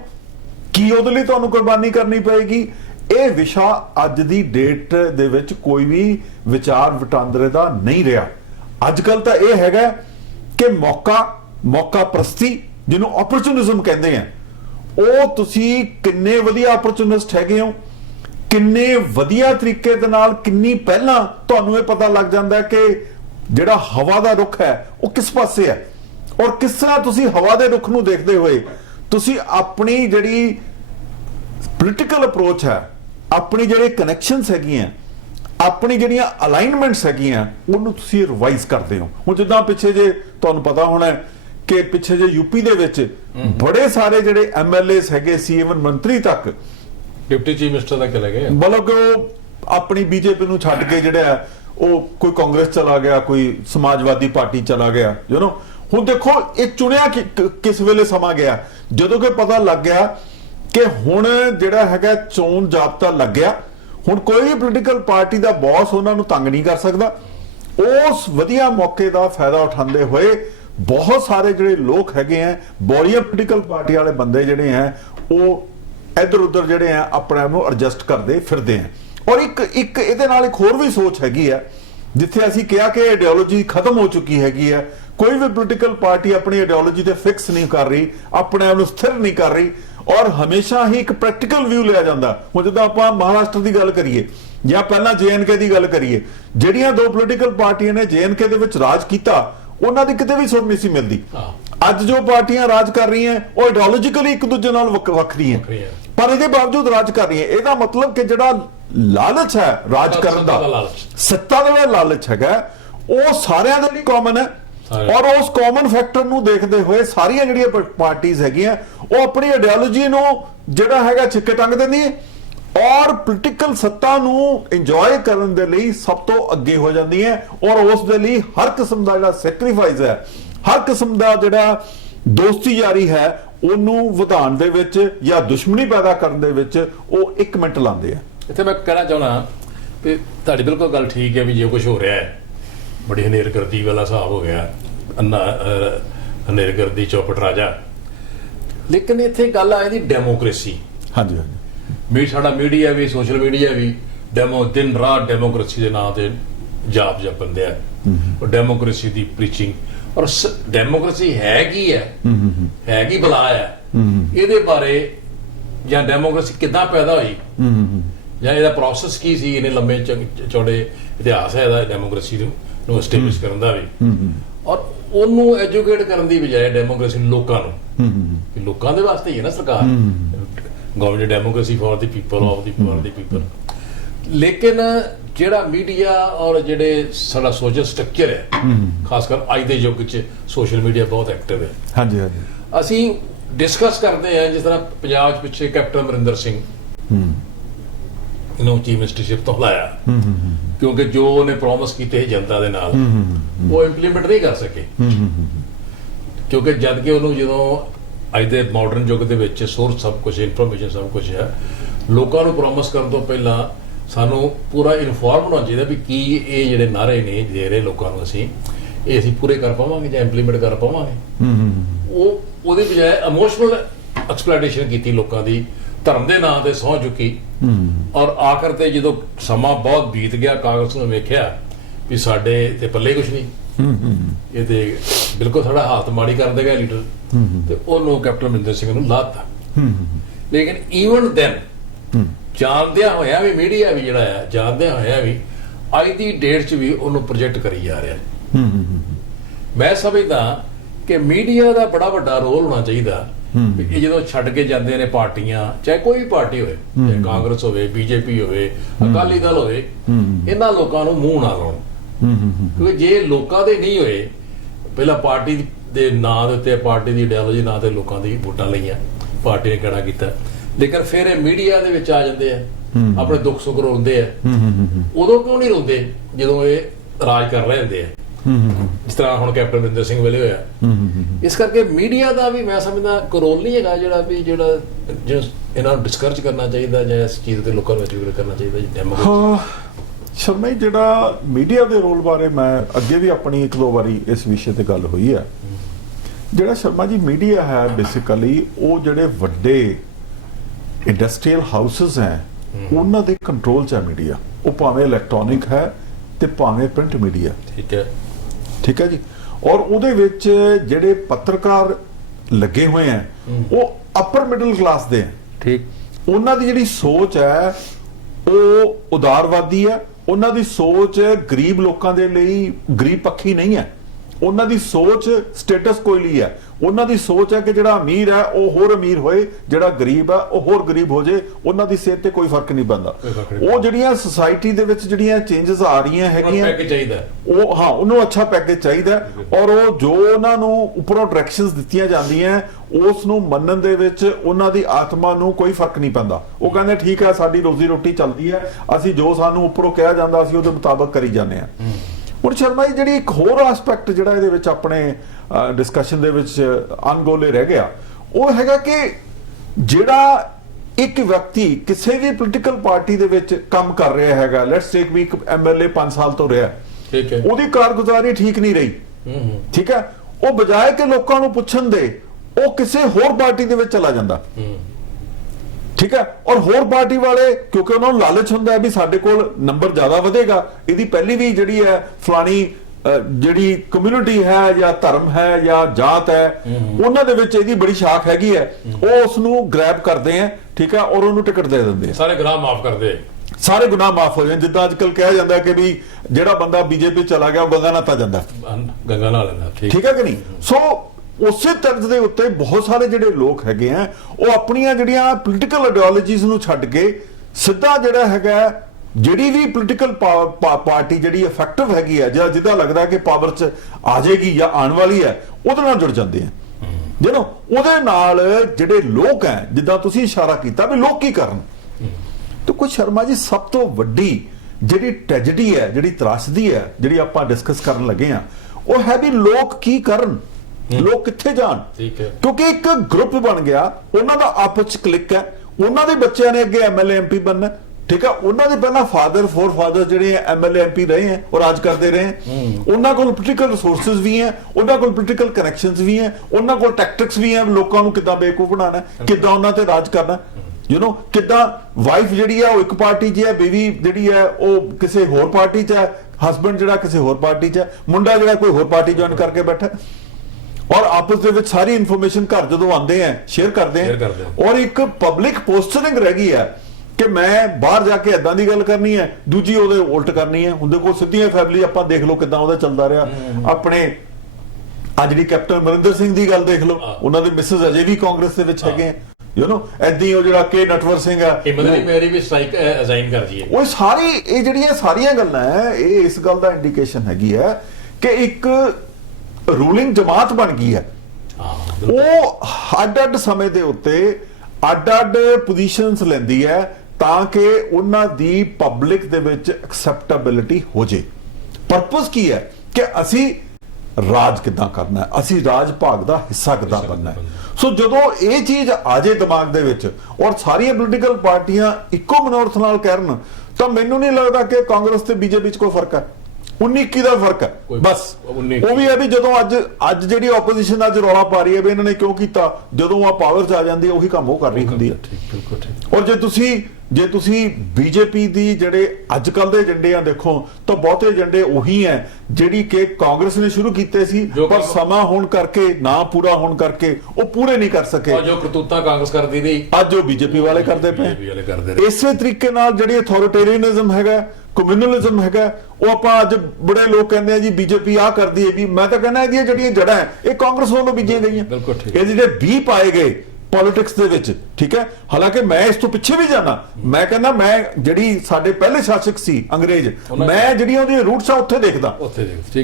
ਕੀ ਉਹਦੇ ਲਈ ਤੁਹਾਨੂੰ ਕੁਰਬਾਨੀ ਕਰਨੀ ਪਏਗੀ। ਇਹ ਵਿਸ਼ਾ ਅੱਜ ਦੀ ਡੇਟ ਦੇ ਵਿੱਚ ਕੋਈ ਵੀ ਵਿਚਾਰ ਵਟਾਂਦਰੇ ਦਾ ਨਹੀਂ ਰਿਹਾ। ਅੱਜ ਕੱਲ ਤਾਂ ਇਹ ਹੈਗਾ ਕਿ ਮੌਕਾ ਪ੍ਰਸਤੀ, ਜਿਹਨੂੰ ਓਪਰਚੁਨਿਜ਼ਮ ਕਹਿੰਦੇ ਆ, ਉਹ ਤੁਸੀਂ ਕਿੰਨੇ ਵਧੀਆ ਓਪਰਚੁਨਿਸਟ ਹੈਗੇ ਹੋ, ਕਿੰਨੇ ਵਧੀਆ ਤਰੀਕੇ ਦੇ ਨਾਲ, ਕਿੰਨੀ ਪਹਿਲਾਂ ਤੁਹਾਨੂੰ ਇਹ ਪਤਾ ਲੱਗ ਜਾਂਦਾ ਕਿ ਜਿਹੜਾ ਹਵਾ ਦਾ ਰੁਖ ਹੈ ਉਹ ਕਿਸ ਪਾਸੇ ਹੈ, ਔਰ ਕਿਸ ਤਰ੍ਹਾਂ ਤੁਸੀਂ ਹਵਾ ਦੇ ਰੁਖ ਨੂੰ ਦੇਖਦੇ ਹੋਏ ਤੁਸੀਂ ਆਪਣੀ ਜਿਹੜੀ ਪੋਲੀਟੀਕਲ ਅਪਰੋਚ ਹੈ, ਆਪਣੀ ਜਿਹੜੇ ਕਨੈਕਸ਼ਨਸ ਹੈਗੀਆਂ, ਆਪਣੀ ਜਿਹੜੀਆਂ ਅਲਾਈਨਮੈਂਟਸ ਹੈਗੀਆਂ, ਉਹਨੂੰ ਤੁਸੀਂ ਰਿਵਾਈਜ਼ ਕਰਦੇ ਹੋ। ਹੁਣ ਜਿੱਦਾਂ ਪਿੱਛੇ ਜੇ ਤੁਹਾਨੂੰ ਪਤਾ ਹੋਣਾ ਕਿ ਪਿੱਛੇ ਜੇ ਯੂਪੀ ਦੇ ਵਿੱਚ ਬੜੇ ਸਾਰੇ ਜਿਹੜੇ ਐਮਐਲਏਸ ਹੈਗੇ ਸੀ, ਇਵਨ ਮੰਤਰੀ ਤੱਕ ਡਿਪਟੀ ਚੀਫ ਮਿਨਿਸਟਰ ਤੱਕ ਚਲੇ ਗਏ, ਮਤਲਬ ਕਿ ਉਹ ਆਪਣੀ ਬੀਜੇਪੀ ਨੂੰ ਛੱਡ ਕੇ ਜਿਹੜਾ ਉਹ ਕੋਈ ਕਾਂਗਰਸ ਚਲਾ ਗਿਆ, ਕੋਈ ਸਮਾਜਵਾਦੀ ਪਾਰਟੀ ਚਲਾ ਗਿਆ, ਹੁਣ ਦੇਖੋ ਇਹ ਚੁਣਿਆ ਕਿਸ ਵੇਲੇ ਸਮਾਂ ਗਿਆ, ਜਦੋਂ ਕਿ ਪਤਾ ਲੱਗ ਗਿਆ ਕਿ ਹੁਣ ਜਿਹੜਾ ਹੈਗਾ ਚੋਣ ਜ਼ਾਬਤਾ ਲੱਗ ਗਿਆ, ਹੁਣ ਕੋਈ ਵੀ ਪੋਲੀਟੀਕਲ ਪਾਰਟੀ ਦਾ ਬੌਸ ਉਹਨਾਂ ਨੂੰ ਤੰਗ ਨਹੀਂ ਕਰ ਸਕਦਾ। ਉਸ ਵਧੀਆ ਮੌਕੇ ਦਾ ਫਾਇਦਾ ਉਠਾਉਂਦੇ ਹੋਏ ਬਹੁਤ ਸਾਰੇ ਜਿਹੜੇ ਲੋਕ ਹੈਗੇ ਆ, ਬੋਰੀਆਂ ਪੋਲੀਟੀਕਲ ਪਾਰਟੀ ਵਾਲੇ ਬੰਦੇ ਜਿਹੜੇ ਆ, ਉਹ ਇੱਧਰ ਉੱਧਰ ਜਿਹੜੇ ਆ ਆਪਣੇ ਆਪ ਨੂੰ ਐਡਜਸਟ ਕਰਦੇ ਫਿਰਦੇ ਆ। ਔਰ ਇੱਕ ਇਹਦੇ ਨਾਲ ਇੱਕ ਹੋਰ ਵੀ ਸੋਚ ਹੈਗੀ ਆ, ਜਿੱਥੇ ਅਸੀਂ ਕਿਹਾ ਕਿ ਆਈਡੀਓਲੋਜੀ ਖਤਮ ਹੋ ਚੁੱਕੀ ਹੈਗੀ ਹੈ, ਕੋਈ ਵੀ ਪੋਲੀਟੀਕਲ ਪਾਰਟੀ ਆਪਣੀ ਆਈਡੀਓਲੋਜੀ ਤੇ ਫਿਕਸ ਨਹੀਂ ਕਰ ਰਹੀ, ਆਪਣੇ ਆਪ ਨੂੰ ਸਥਿਰ ਨਹੀਂ ਕਰ ਰਹੀ, ਔਰ ਹਮੇਸ਼ਾ ਹੀ ਇੱਕ ਪ੍ਰੈਕਟੀਕਲ ਵਿਊ ਲਿਆ ਜਾਂਦਾ। ਹੁਣ ਜਦੋਂ ਆਪਾਂ ਮਹਾਰਾਸ਼ਟਰ ਦੀ ਗੱਲ ਕਰੀਏ ਜਾਂ ਪਹਿਲਾਂ JNK ਦੀ ਗੱਲ ਕਰੀਏ, ਜਿਹੜੀਆਂ ਦੋ ਪੋਲੀਟੀਕਲ ਪਾਰਟੀਆਂ ਨੇ JNK ਦੇ ਵਿੱਚ ਰਾਜ ਕੀਤਾ, ਉਹਨਾਂ ਦੀ ਕਿਤੇ ਵੀ ਸੁਣ ਨਹੀਂ ਸੀ ਮਿਲਦੀ। ਅੱਜ ਜੋ ਪਾਰਟੀਆਂ ਰਾਜ ਕਰ ਰਹੀਆਂ ਉਹ ਆਈਡੀਓਲੋਜੀਕਲੀ ਇੱਕ ਦੂਜੇ ਨਾਲ ਵੱਖਰੀਆਂ, ਪਰ ਇਹਦੇ ਬਾਵਜੂਦ ਰਾਜ ਕਰ ਰਹੀਆਂ। ਇਹਦਾ ਮਤਲਬ ਕਿ ਜਿਹੜਾ ਲਾਲਚ ਹੈ ਰਾਜ ਕਰਨ ਦਾ, ਸੱਤਾ ਦਾ ਜਿਹੜਾ ਲਾਲਚ ਹੈਗਾ, ਉਹ ਸਾਰਿਆਂ ਦੇ ਲਈ ਕਾਮਨ ਹੈ। ਔਰ ਉਸ ਕਾਮਨ ਫੈਕਟਰ ਨੂੰ ਦੇਖਦੇ ਹੋਏ ਸਾਰੀਆਂ ਜਿਹੜੀਆਂ ਪਾਰਟੀਆਂ ਹੈਗੀਆਂ ਉਹ ਆਪਣੀ ਆਈਡੀਓਲੋਜੀ ਨੂੰ ਜਿਹੜਾ ਹੈਗਾ ਛਿੱਕੇ ਟੰਗ ਦਿੰਦੀਆਂ, ਔਰ ਪੋਲੀਟੀਕਲ ਸੱਤਾ ਨੂੰ ਇੰਜੋਏ ਕਰਨ ਦੇ ਲਈ ਸਭ ਤੋਂ ਅੱਗੇ ਹੋ ਜਾਂਦੀਆਂ, ਔਰ ਉਸ ਦੇ ਲਈ ਹਰ ਕਿਸਮ ਦਾ ਜਿਹੜਾ ਸੈਕਰੀਫਾਈਸ ਹੈ, ਹਰ ਕਿਸਮ ਦਾ ਜਿਹੜਾ ਦੋਸਤੀ ਯਾਰੀ ਹੈ, ਉਹਨੂੰ ਵਧਾਉਣ ਦੇ ਵਿੱਚ ਜਾਂ ਦੁਸ਼ਮਣੀ ਪੈਦਾ ਕਰਨ ਦੇ ਵਿੱਚ ਉਹ 1 ਮਿੰਟ ਲਾਉਂਦੇ ਆ। ਇੱਥੇ ਮੈਂ ਕਹਿਣਾ ਚਾਹੁੰਦਾ ਵੀ ਤੁਹਾਡੀ ਬਿਲਕੁਲ ਗੱਲ ਠੀਕ ਹੈ ਵੀ ਜੇ ਕੁਝ ਹੋ ਰਿਹਾ ਹੈ, ਬੜੀ ਹਨੇਰਗਰਦੀ ਵਾਲਾ ਹਿਸਾਬ ਹੋ ਗਿਆ, ਹਨੇਰਗਰਦੀ ਚੌਪਟ ਰਾਜਾ, ਲੇਕਿਨ ਇੱਥੇ ਗੱਲ ਆ ਇਹਦੀ ਡੈਮੋਕ੍ਰੇਸੀ। ਹਾਂਜੀ ਹਾਂਜੀ, ਸਾਡਾ ਮੀਡੀਆ ਵੀ ਸੋਸ਼ਲ ਮੀਡੀਆ ਵੀ ਦਿਨ ਰਾਤ ਡੈਮੋਕ੍ਰੇਸੀ ਦੇ ਨਾਂ ਤੇ ਜਾਪ ਜਪਣ ਦਿਆ, ਔਰ ਡੈਮੋਕ੍ਰੇਸੀ ਦੀ ਪ੍ਰੀਚਿੰਗ। ਔਰ ਡੈਮੋਕ੍ਰੇਸੀ ਹੈ ਕੀ ਬਲਾ ਹੈ, ਇਹਦੇ ਬਾਰੇ ਜਾਂ ਡੈਮੋਕ੍ਰੇਸੀ ਕਿੱਦਾਂ ਪੈਦਾ ਹੋਈ ਜਾਂ ਇਹਦਾ ਪ੍ਰੋਸੈਸ ਕੀ ਸੀ, ਇਹਨੇ ਲੰਮੇ ਚੌੜੇ ਇਤਿਹਾਸ ਹੈ ਇਹਦਾ ਡੈਮੋਕ੍ਰੇਸੀ ਨੂੰ ਐਸਟੈਬਲਿਸ਼ ਕਰਨ ਦਾ ਵੀ, ਔਰ ਉਹਨੂੰ ਐਜੂਕੇਟ ਕਰਨ ਦੀ ਬਜਾਏ ਡੈਮੋਕ੍ਰੇਸੀ ਲੋਕਾਂ ਨੂੰ, ਲੋਕਾਂ ਦੇ ਵਾਸਤੇ ਹੀ ਹੈ ਨਾ ਸਰਕਾਰ, government democracy for the people of the people. ਲੇਕਿਨ ਜਿਹੜਾ ਮੀਡੀਆ ਔਰ ਜਿਹੜੇ ਸਾਡਾ ਸੋਸ਼ਲ ਸਟਰਕਚਰ ਹੈ, ਖਾਸ ਕਰ ਅੱਜ ਦੇ ਯੁੱਗ 'ਚ ਸੋਸ਼ਲ ਮੀਡੀਆ ਬਹੁਤ ਐਕਟਿਵ ਹੈ। ਹਾਂਜੀ ਹਾਂਜੀ, ਅਸੀਂ ਡਿਸਕਸ ਕਰਦੇ ਹਾਂ ਜਿਸ ਤਰ੍ਹਾਂ ਪੰਜਾਬ 'ਚ ਪਿੱਛੇ ਕੈਪਟਨ ਅਮਰਿੰਦਰ ਸਿੰਘ ਨੂੰ ਚੀਫ ਮਿਨਿਸਟਰਸ਼ਿਪ ਤੋਂ ਹਲਾਇਆ, ਕਿਉਂਕਿ ਜੋ ਉਹਨੇ ਪ੍ਰੋਮਿਸ ਕੀਤੇ ਜਨਤਾ ਦੇ ਨਾਲ ਉਹ ਇੰਪਲੀਮੈਂਟ ਨਹੀਂ ਕਰ ਸਕੇ, ਕਿਉਂਕਿ ਜਦ ਕਿ ਉਹਨੂੰ ਜਦੋਂ ਅੱਜ ਦੇ ਮਾਡਰਨ ਯੁੱਗ ਦੇ ਵਿੱਚ ਸੋਰਸ ਸਭ ਕੁਝ, ਇਨਫੋਰਮੇਸ਼ਨ ਸਭ ਕੁਝ ਹੈ, ਲੋਕਾਂ ਨੂੰ ਪ੍ਰੋਮਿਸ ਕਰਨ ਤੋਂ ਪਹਿਲਾਂ ਸਾਨੂੰ ਪੂਰਾ ਇਨਫੋਰਮ ਹੋਣਾ ਚਾਹੀਦਾ ਵੀ ਕੀ ਇਹ ਜਿਹੜੇ ਨਾਅਰੇ ਨੇ ਦੇ ਰਹੇ ਲੋਕਾਂ ਨੂੰ ਅਸੀਂ ਪੂਰੇ ਕਰ ਪਾਵਾਂਗੇ ਜਾਂ ਇੰਪਲੀਮੈਂਟ ਕਰ ਪਾਵਾਂਗੇ। ਉਹਦੀ ਬਜਾਏ ਇਮੋਸ਼ਨਲ ਐਕਸਪਲੋਇਟੇਸ਼ਨ ਕੀਤੀ ਲੋਕਾਂ ਦੀ, ਧਰਮ ਦੇ ਨਾਂ ਤੇ ਸਹੁੰ ਚੁੱਕੀ, ਔਰ ਆਖਰ ਤੇ ਜਦੋਂ ਸਮਾਂ ਬਹੁਤ ਬੀਤ ਗਿਆ, ਕਾਂਗਰਸ ਨੂੰ ਵੇਖਿਆ ਵੀ ਸਾਡੇ ਤੇ ਪੱਲੇ ਕੁਛ ਨਹੀਂ, ਇਹ ਤੇ ਬਿਲਕੁਲ ਸਾਡਾ ਹਾਲਤ ਮਾੜੀ ਕਰ ਦੇਗਾ ਲੀਡਰ, ਤੇ ਉਹਨੂੰ ਕੈਪਟਨ ਅਮਰਿੰਦਰ ਸਿੰਘ ਨੂੰ ਲਾਤਾ। ਲੇਕਿਨ ਈਵਨ ਦੈਨ ਜਾਣਦਿਆਂ ਹੋਇਆ ਵੀ ਮੀਡੀਆ ਵੀ ਜਿਹੜਾ ਹੈ, ਜਾਣਦਿਆਂ ਹੋਇਆ ਵੀ ਅੱਜ ਦੀ ਡੇਟ 'ਚ ਵੀ ਉਹਨੂੰ ਪ੍ਰੋਜੈਕਟ ਕਰੀ ਜਾ ਰਿਹਾ। ਮੈਂ ਸਮਝਦਾ ਕਿ ਮੀਡੀਆ ਦਾ ਬੜਾ ਵੱਡਾ ਰੋਲ ਹੋਣਾ ਚਾਹੀਦਾ। ਇਹ ਜਦੋਂ ਛੱਡ ਕੇ ਜਾਂਦੇ ਨੇ ਪਾਰਟੀਆਂ, ਚਾਹੇ ਕੋਈ ਵੀ ਪਾਰਟੀ ਹੋਵੇ, ਚਾਹੇ ਕਾਂਗਰਸ ਹੋਵੇ, ਬੀਜੇਪੀ ਹੋਵੇ, ਅਕਾਲੀ ਦਲ ਹੋਵੇ, ਇਹਨਾਂ ਲੋਕਾਂ ਨੂੰ ਮੂੰਹ ਨਾ ਲਾਉਣ, ਕਿਉਂਕਿ ਜੇ ਲੋਕਾਂ ਦੇ ਨਹੀਂ ਹੋਏ, ਪਹਿਲਾਂ ਪਾਰਟੀ ਦੇ ਨਾਂ ਦੇ ਉੱਤੇ, ਪਾਰਟੀ ਦੀ ਆਈਡੀਓਲੋਜੀ ਨਾਂ ਤੇ ਲੋਕਾਂ ਦੀ ਵੋਟਾਂ ਲਈਆਂ, ਪਾਰਟੀ ਨੇ ਕਿਹੜਾ ਕੀਤਾ, ਲੇਕਿਨ ਫਿਰ ਇਹ ਮੀਡੀਆ ਦੇ ਵਿੱਚ ਆ ਜਾਂਦੇ ਆ, ਆਪਣੇ ਦੁੱਖ ਸੁੱਖ ਰੋਂਦੇ ਆ। ਉਦੋਂ ਕਿਉਂ ਨਹੀਂ ਰੋਂਦੇ ਜਦੋਂ ਇਹ ਰਾਜ ਕਰ ਰਹੇ ਹੁੰਦੇ ਆ, ਜਿਸ ਤਰ੍ਹਾਂ ਹੁਣ ਕੈਪਟਨ ਅਮਰਿੰਦਰ ਸਿੰਘ ਵੇਲੇ ਹੋਇਆ। ਇਸ ਕਰਕੇ ਮੀਡੀਆ ਦਾ ਵੀ ਮੈਂ ਸਮਝਦਾ ਕੋਈ ਰੋਲ ਨਹੀਂ ਹੈਗਾ ਜਿਹੜਾ ਇਹਨਾਂ ਨੂੰ ਡਿਸਕਰਜ ਕਰਨਾ ਚਾਹੀਦਾ ਜਾਂ ਇਸ ਚੀਜ਼ ਤੇ ਲੋਕਾਂ ਨੂੰ ਐਜੂਕੇਟ ਕਰਨਾ ਚਾਹੀਦਾ। ਸ਼ਰਮਾ ਜੀ, ਜਿਹੜਾ ਮੀਡੀਆ ਦੇ ਰੋਲ ਬਾਰੇ ਮੈਂ ਅੱਗੇ ਵੀ ਆਪਣੀ ਇੱਕ ਦੋ ਵਾਰੀ ਇਸ ਵਿਸ਼ੇ ਤੇ ਗੱਲ ਹੋਈ ਹੈ। ਜਿਹੜਾ ਸ਼ਰਮਾ ਜੀ ਮੀਡੀਆ ਹੈ, ਬੇਸਿਕਲੀ ਉਹ ਜਿਹੜੇ ਵੱਡੇ ਇੰਡਸਟਰੀਅਲ ਹਾਊਸਸ ਹੈ ਉਹਨਾਂ ਦੇ ਕੰਟਰੋਲ 'ਚ ਹੈ ਮੀਡੀਆ, ਉਹ ਭਾਵੇਂ ਇਲੈਕਟ੍ਰੋਨਿਕ ਹੈ ਤੇ ਭਾਵੇਂ ਪ੍ਰਿੰਟ ਮੀਡੀਆ। ਠੀਕ ਹੈ ਜੀ। ਔਰ ਉਹਦੇ ਵਿੱਚ ਜਿਹੜੇ ਪੱਤਰਕਾਰ ਲੱਗੇ ਹੋਏ ਹੈ ਉਹ ਅਪਰ ਮਿਡਲ ਕਲਾਸ ਦੇ ਹੈ। ਠੀਕ, ਉਹਨਾਂ ਦੀ ਜਿਹੜੀ ਸੋਚ ਹੈ ਉਹ ਉਦਾਰਵਾਦੀ ਹੈ, ਉਹਨਾਂ ਦੀ ਸੋਚ ਗਰੀਬ ਲੋਕਾਂ ਦੇ ਲਈ ਗਰੀਬ ਪੱਖੀ ਨਹੀਂ ਹੈ, ਉਹਨਾਂ ਦੀ ਸੋਚ ਸਟੇਟਸ ਕੋਈ ਲਈ ਹੈ। ਉਹਨਾਂ ਦੀ ਸੋਚ ਹੈ ਕਿ ਜਿਹੜਾ ਅਮੀਰ ਹੈ ਉਹ ਹੋਰ ਅਮੀਰ ਹੋਏ, ਜਿਹੜਾ ਗਰੀਬ ਹੈ ਉਹ ਹੋਰ ਗਰੀਬ ਹੋ ਜਾਏ, ਉਹਨਾਂ ਦੀ ਸਿਹਤ ਤੇ ਕੋਈ ਫਰਕ ਨਹੀਂ ਪੈਂਦਾ। ਉਹ ਜਿਹੜੀਆਂ ਸੋਸਾਇਟੀ ਦੇ ਵਿੱਚ ਜਿਹੜੀਆਂ ਚੇਂਜਸ ਆ ਰਹੀਆਂ ਹੈਗੀਆਂ, ਉਹ ਉਹਨੂੰ ਅੱਛਾ ਪੈਕੇਜ ਚਾਹੀਦਾ, ਔਰ ਉਹ ਜੋ ਉਹਨਾਂ ਨੂੰ ਉੱਪਰੋਂ ਡਾਇਰੈਕਸ਼ਨਸ ਦਿੱਤੀਆਂ ਜਾਂਦੀਆਂ ਉਸ ਨੂੰ ਮੰਨਣ ਦੇ ਵਿੱਚ ਉਹਨਾਂ ਦੀ ਆਤਮਾ ਨੂੰ ਕੋਈ ਫਰਕ ਨਹੀਂ ਪੈਂਦਾ। ਉਹ ਕਹਿੰਦੇ ਠੀਕ ਹੈ, ਸਾਡੀ ਰੋਜ਼ੀ ਰੋਟੀ ਚੱਲਦੀ ਹੈ, ਅਸੀਂ ਜੋ ਸਾਨੂੰ ਉੱਪਰੋਂ ਕਿਹਾ ਜਾਂਦਾ ਅਸੀਂ ਉਹਦੇ ਮੁਤਾਬਕ ਕਰੀ ਜਾਂਦੇ ਹਾਂ। ਹੁਣ ਸ਼ਰਮਾ ਜੀ, ਜਿਹੜੀ ਇੱਕ ਹੋਰ ਐਸਪੈਕਟ ਜਿਹੜਾ ਇਹਦੇ ਵਿੱਚ ਆਪਣੇ ਡਿਸਕਸ਼ਨ ਦੇ ਵਿੱਚ ਅਣਗੌਲੇ ਰਹਿ ਗਿਆ, ਉਹ ਹੈਗਾ ਕਿ ਜਿਹੜਾ ਇੱਕ ਵਿਅਕਤੀ ਕਿਸੇ ਵੀ ਪੋਲੀਟੀਕਲ ਪਾਰਟੀ ਦੇ ਵਿੱਚ ਕੰਮ ਕਰ ਰਿਹਾ ਹੈਗਾ, ਲੈਟਸ ਟੇਕ ਵੀ ਇੱਕ ਐਮਐਲਏ 5 ਸਾਲ ਤੋਂ ਰਿਹਾ, ਉਹਦੀ ਕਾਰਗੁਜ਼ਾਰੀ ਠੀਕ ਨਹੀਂ ਰਹੀ, ਠੀਕ ਹੈ, ਉਹ ਬਜਾਏ ਕਿ ਲੋਕਾਂ ਨੂੰ ਪੁੱਛਣ ਦੇ ਉਹ ਕਿਸੇ ਹੋਰ ਪਾਰਟੀ ਦੇ ਵਿੱਚ ਚਲਾ ਜਾਂਦਾ, ਠੀਕ ਹੈ। ਔਰ ਹੋਰ ਪਾਰਟੀ ਵਾਲੇ ਕਿਉਂਕਿ ਉਹਨਾਂ ਨੂੰ ਲਾਲਚ ਹੁੰਦਾ ਹੈ ਵੀ ਸਾਡੇ ਕੋਲ ਨੰਬਰ ਜ਼ਿਆਦਾ ਵਧੇਗਾ, ਇਹਦੀ ਪਹਿਲੀ ਵੀ ਜਿਹੜੀ ਹੈ ਫਲਾਣੀ ਜਿਹੜੀ ਕਮਿਊਨਿਟੀ ਹੈ ਜਾਂ ਧਰਮ ਹੈ ਜਾਂ ਜਾਤ ਹੈ, ਉਹਨਾਂ ਦੇ ਵਿੱਚ ਇਹਦੀ ਬੜੀ ਸ਼ਾਖ ਹੈਗੀ ਹੈ, ਉਹ ਉਸ ਨੂੰ ਗ੍ਰੈਬ ਕਰਦੇ ਆ, ਠੀਕ ਹੈ, ਔਰ ਉਹਨੂੰ ਟਿਕਟ ਦੇ ਦਿੰਦੇ ਆ, ਸਾਰੇ ਗੁਨਾਹ ਮਾਫ ਕਰਦੇ, ਸਾਰੇ ਗੁਨਾਹ ਮਾਫ ਹੋ ਜਾਂਦੇ। ਜਿੱਦਾਂ ਅੱਜ ਕੱਲ ਕਿਹਾ ਜਾਂਦਾ ਕਿ ਵੀ ਜਿਹੜਾ ਬੰਦਾ ਬੀਜੇਪੀ ਚਲਾ ਗਿਆ ਉਹ ਗੰਗਾ ਨਹਾਤਾ ਜਾਂਦਾ, ਗੰਗਾ ਨਹਾ ਲੈਂਦਾ, ਠੀਕ ਹੈ ਕਿ ਨਹੀਂ। ਸੋ ਉਸੇ ਤਰਜ਼ ਦੇ ਉੱਤੇ ਬਹੁਤ ਸਾਰੇ ਜਿਹੜੇ ਲੋਕ ਹੈਗੇ ਆ ਉਹ ਆਪਣੀਆਂ ਜਿਹੜੀਆਂ ਪੋਲੀਟੀਕਲ ਆਈਡੀਓਲੋਜੀਜ਼ ਨੂੰ ਛੱਡ ਕੇ ਸਿੱਧਾ ਜਿਹੜਾ ਹੈਗਾ ਜਿਹੜੀ ਵੀ ਪੋਲੀਟੀਕਲ ਪਾਰਟੀ ਜਿਹੜੀ ਇਫੈਕਟਿਵ ਹੈਗੀ ਹੈ ਜਾਂ ਜਿਹਦਾ ਲੱਗਦਾ ਕਿ ਪਾਵਰ 'ਚ ਆ ਜਾਏਗੀ ਜਾਂ ਆਉਣ ਵਾਲੀ ਹੈ ਉਹਦੇ ਨਾਲ ਜੁੜ ਜਾਂਦੇ ਆ। ਜਿਹਨੂੰ ਉਹਦੇ ਨਾਲ ਜਿਹੜੇ ਲੋਕ ਹੈ, ਜਿੱਦਾਂ ਤੁਸੀਂ ਇਸ਼ਾਰਾ ਕੀਤਾ ਵੀ ਲੋਕ ਕੀ ਕਰਨ, ਤੇ ਕੋਈ ਸ਼ਰਮਾ ਜੀ ਸਭ ਤੋਂ ਵੱਡੀ ਜਿਹੜੀ ਟ੍ਰੈਜੇਡੀ ਹੈ, ਜਿਹੜੀ ਤਰਾਸਦੀ ਹੈ, ਜਿਹੜੀ ਆਪਾਂ ਡਿਸਕਸ ਕਰਨ ਲੱਗੇ ਆ, ਉਹ ਹੈ ਵੀ ਲੋਕ ਕੀ ਕਰਨ, ਲੋਕ ਕਿੱਥੇ ਜਾਣ। ਕਿਉਂਕਿ ਇੱਕ ਗਰੁੱਪ ਬਣ ਗਿਆ, ਉਹਨਾਂ ਦਾ ਆਪਸ 'ਚ ਕਲਿੱਕ ਹੈ, ਉਹਨਾਂ ਦੇ ਬੱਚਿਆਂ ਨੇ ਅੱਗੇ ਐਮਐਲਏ ਐਮਪੀ ਬਣਨਾ, ਠੀਕ ਹੈ, ਉਹਨਾਂ ਦੇ ਪਹਿਲਾਂ ਫਾਦਰ ਜਿਹੜੇ ਐਮਐਲਏ ਐਮਪੀ ਰਹੇ ਹੈ ਔਰ ਰਾਜ ਕਰਦੇ ਰਹੇ, ਉਹਨਾਂ ਕੋਲ ਪੋਲੀਟੀਕਲ ਰਿਸੋਰਸਸ ਵੀ ਹੈ, ਉਹਨਾਂ ਕੋਲ ਪੋਲੀਟੀਕਲ ਕਨੈਕਸ਼ਨਸ ਵੀ ਹੈ, ਉਹਨਾਂ ਕੋਲ ਟੈਕਟਿਕਸ ਵੀ ਹੈ, ਲੋਕਾਂ ਨੂੰ ਕਿੱਦਾਂ ਬੇਵਕੂਫ ਬਣਾਉਣਾ, ਕਿੱਦਾਂ ਉਹਨਾਂ ਤੇ ਰਾਜ ਕਰਨਾ। ਯੂ نو ਕਿੱਦਾਂ ਵਾਈਫ ਜਿਹੜੀ ਹੈ ਉਹ ਇੱਕ ਪਾਰਟੀ 'ਚ ਹੈ, ਬੀਵੀ ਜਿਹੜੀ ਹੈ ਉਹ ਕਿਸੇ ਹੋਰ ਪਾਰਟੀ 'ਚ ਹੈ, ਹਸਬੈਂਡ ਜਿਹੜਾ ਕਿਸੇ ਹੋਰ ਪਾਰਟੀ 'ਚ ਹੈ, ਮੁੰਡਾ ਜਿਹੜਾ ਕੋਈ ਹੋਰ ਪਾਰਟੀ ਜੁਆਇਨ ਕਰਕੇ ਬੈਠਾ, ਔਰ ਆਪਸ ਦੇ ਵਿੱਚ ਸਾਰੀ ਇਨਫੋਰਮੇਸ਼ਨ ਘਰ ਜਦੋਂ ਆਉਂਦੇ ਆ ਸ਼ੇਅਰ ਕਰਦੇ ਆ, ਔਰ ਇੱਕ ਪਬਲਿਕ ਪੋਸਟਰਿੰਗ ਰਹਿ ਗਈ ਹੈ ਕਿ ਮੈਂ ਬਾਹਰ ਜਾ ਕੇ ਇਦਾਂ ਦੀ ਗੱਲ ਕਰਨੀ ਹੈ, ਦੂਜੀ ਉਹਦੇ ਉਲਟ ਕਰਨੀ ਹੈ। ਹੁਣ ਦੇਖੋ ਸਿੱਧੀਆਂ ਫੈਮਿਲੀ ਆਪਾਂ ਦੇਖ ਲਓ ਕਿੱਦਾਂ ਉਹਦਾ ਚੱਲਦਾ ਰਿਹਾ। ਆਪਣੇ ਆ ਜਿਹੜੀ ਕੈਪਟਨ ਅਮਰਿੰਦਰ ਸਿੰਘ ਦੀ ਗੱਲ ਦੇਖ ਲਓ, ਉਹਨਾਂ ਦੇ ਮਿਸਿਸ ਅਜੇ ਵੀ ਕਾਂਗਰਸ ਦੇ ਵਿੱਚ ਹੈਗੇ ਆ, ਯੂ نو ਐਦਾਂ ਉਹ ਜਿਹੜਾ ਕੇ ਨਟਵਰ ਸਿੰਘ ਆ, ਮੇਰੀ ਵੀ ਸਟ੍ਰਾਈਕ ਅਜ਼ਾਈਨ ਕਰਦੀ ਹੈ। ਉਹ ਸਾਰੀ ਇਹ ਜਿਹੜੀਆਂ ਸਾਰੀਆਂ ਗੱਲਾਂ ਹੈ, ਇਹ ਇਸ ਗੱਲ ਦਾ ਇੰਡੀਕੇਸ਼ਨ ਹੈਗੀ ਹੈ ਕਿ ਇੱਕ ਰੂਲਿੰਗ ਜਮਾਤ ਬਣ ਗਈ ਹੈ। ਉਹ ਅੱਡ-ਅੱਡ ਸਮੇਂ ਦੇ ਉੱਤੇ ਅੱਡ-ਅੱਡ ਪੋਜੀਸ਼ਨਸ ਲੈਂਦੀ ਹੈ ਤਾਂ ਕਿ ਉਹਨਾਂ ਦੀ ਪਬਲਿਕ ਦੇ ਵਿੱਚ ਐਕਸੈਪਟੇਬਿਲਿਟੀ ਹੋ ਜੇ। ਪਰਪਸ ਕੀ ਹੈ ਕਿ ਅਸੀਂ ਰਾਜ ਕਿੱਦਾਂ ਕਰਨਾ ਹੈ, ਅਸੀਂ ਰਾਜ ਭਾਗ ਦਾ ਹਿੱਸਾ ਕਿੱਦਾਂ ਬਣਨਾ ਹੈ। ਸੋ ਜਦੋਂ ਇਹ ਚੀਜ਼ ਆ ਜੇ ਦਿਮਾਗ ਦੇ ਵਿੱਚ ਔਰ ਸਾਰੀਆਂ ਪੋਲੀਟੀਕਲ ਪਾਰਟੀਆਂ ਇੱਕੋ ਮਨੋਰਥ ਨਾਲ ਕਰਨ, ਤਾਂ ਮੈਨੂੰ ਨਹੀਂ ਲੱਗਦਾ ਕਿ ਕਾਂਗਰਸ ਤੇ ਬੀਜੇਪੀ 'ਚ ਕੋਈ ਫਰਕ ਹੈ। 19-21 ਦਾ ਫਰਕ ਹੈ ਬਸ। ਉਹ ਵੀ ਹੈ ਵੀ ਜਦੋਂ ਅੱਜ ਜਿਹੜੀ ਆਪੋਜੀਸ਼ਨ ਅੱਜ ਰੌਲਾ ਪਾ ਰਹੀ ਹੈ ਵੀ ਇਹਨਾਂ ਨੇ ਕਿਉਂ ਕੀਤਾ, ਜਦੋਂ ਆ ਪਾਵਰ 'ਚ ਆ ਜਾਂਦੀ ਹੈ ਉਹੀ ਕੰਮ ਉਹ ਕਰ ਰਹੀ ਹੁੰਦੀ ਹੈ। ਔਰ ਜੇ ਤੁਸੀਂ ਬੀਜੇਪੀ ਦੀ ਜਿਹੜੇ ਅੱਜ ਕੱਲ ਦੇ ਏਜੰਡੇ ਆ ਦੇਖੋ ਤਾਂ ਬਹੁਤੇ ਏਜੰਡੇ ਉਹੀ ਹੈ ਜਿਹੜੀ ਕਿ ਕਾਂਗਰਸ ਨੇ ਸ਼ੁਰੂ ਕੀਤੇ ਸੀ, ਪਰ ਸਮਾਂ ਹੋਣ ਕਰਕੇ ਨਾ ਪੂਰਾ ਹੋਣ ਕਰਕੇ ਉਹ ਪੂਰੇ ਨਹੀਂ ਕਰ ਸਕੇ। ਜੋ ਕਰਤੂਤਾਂ ਕਾਂਗਰਸ ਕਰਦੀ ਰਹੀ ਅੱਜ ਉਹ ਬੀਜੇਪੀ ਵਾਲੇ ਕਰਦੇ ਪਏ। ਇਸੇ ਤਰੀਕੇ ਨਾਲ ਜਿਹੜੀ ਅਥਾਰਟੇਰੀਅਨਿਜ਼ਮ ਹੈਗਾ, ਕਮਿਊਨਲਿਜ਼ਮ ਹੈਗਾ, ਉਹ ਆਪਾਂ ਅੱਜ ਬੜੇ ਲੋਕ ਕਹਿੰਦੇ ਆ ਜੀ ਬੀਜੇਪੀ ਆ ਕਰਦੀ ਹੈ ਵੀ, ਮੈਂ ਤਾਂ ਕਹਿੰਦਾ ਇਹਦੀਆਂ ਜਿਹੜੀਆਂ ਜੜ੍ਹਾਂ ਹੈ ਇਹ ਕਾਂਗਰਸ ਵੱਲੋਂ ਬੀਜੀਆਂ ਗਈਆਂ। ਇਹ ਜਿਹੜੇ ਬੀ ਪਾਏ ਗਏ ਪੋਲਿਟਿਕਸ ਦੇ ਵਿੱਚ, ਠੀਕ ਹੈ, ਹਾਲਾਂਕਿ ਮੈਂ ਇਸ ਤੋਂ ਪਿੱਛੇ ਵੀ ਜਾਣਾ, ਮੈਂ ਕਹਿੰਦਾ ਮੈਂ ਜਿਹੜੀ ਸਾਡੇ ਪਹਿਲੇ ਸ਼ਾਸਕ ਸੀ ਅੰਗਰੇਜ਼, ਮੈਂ ਜਿਹੜੀਆਂ ਉਹਦੀਆਂ ਰੂਟਸ ਆ ਉੱਥੇ ਦੇਖਦਾ।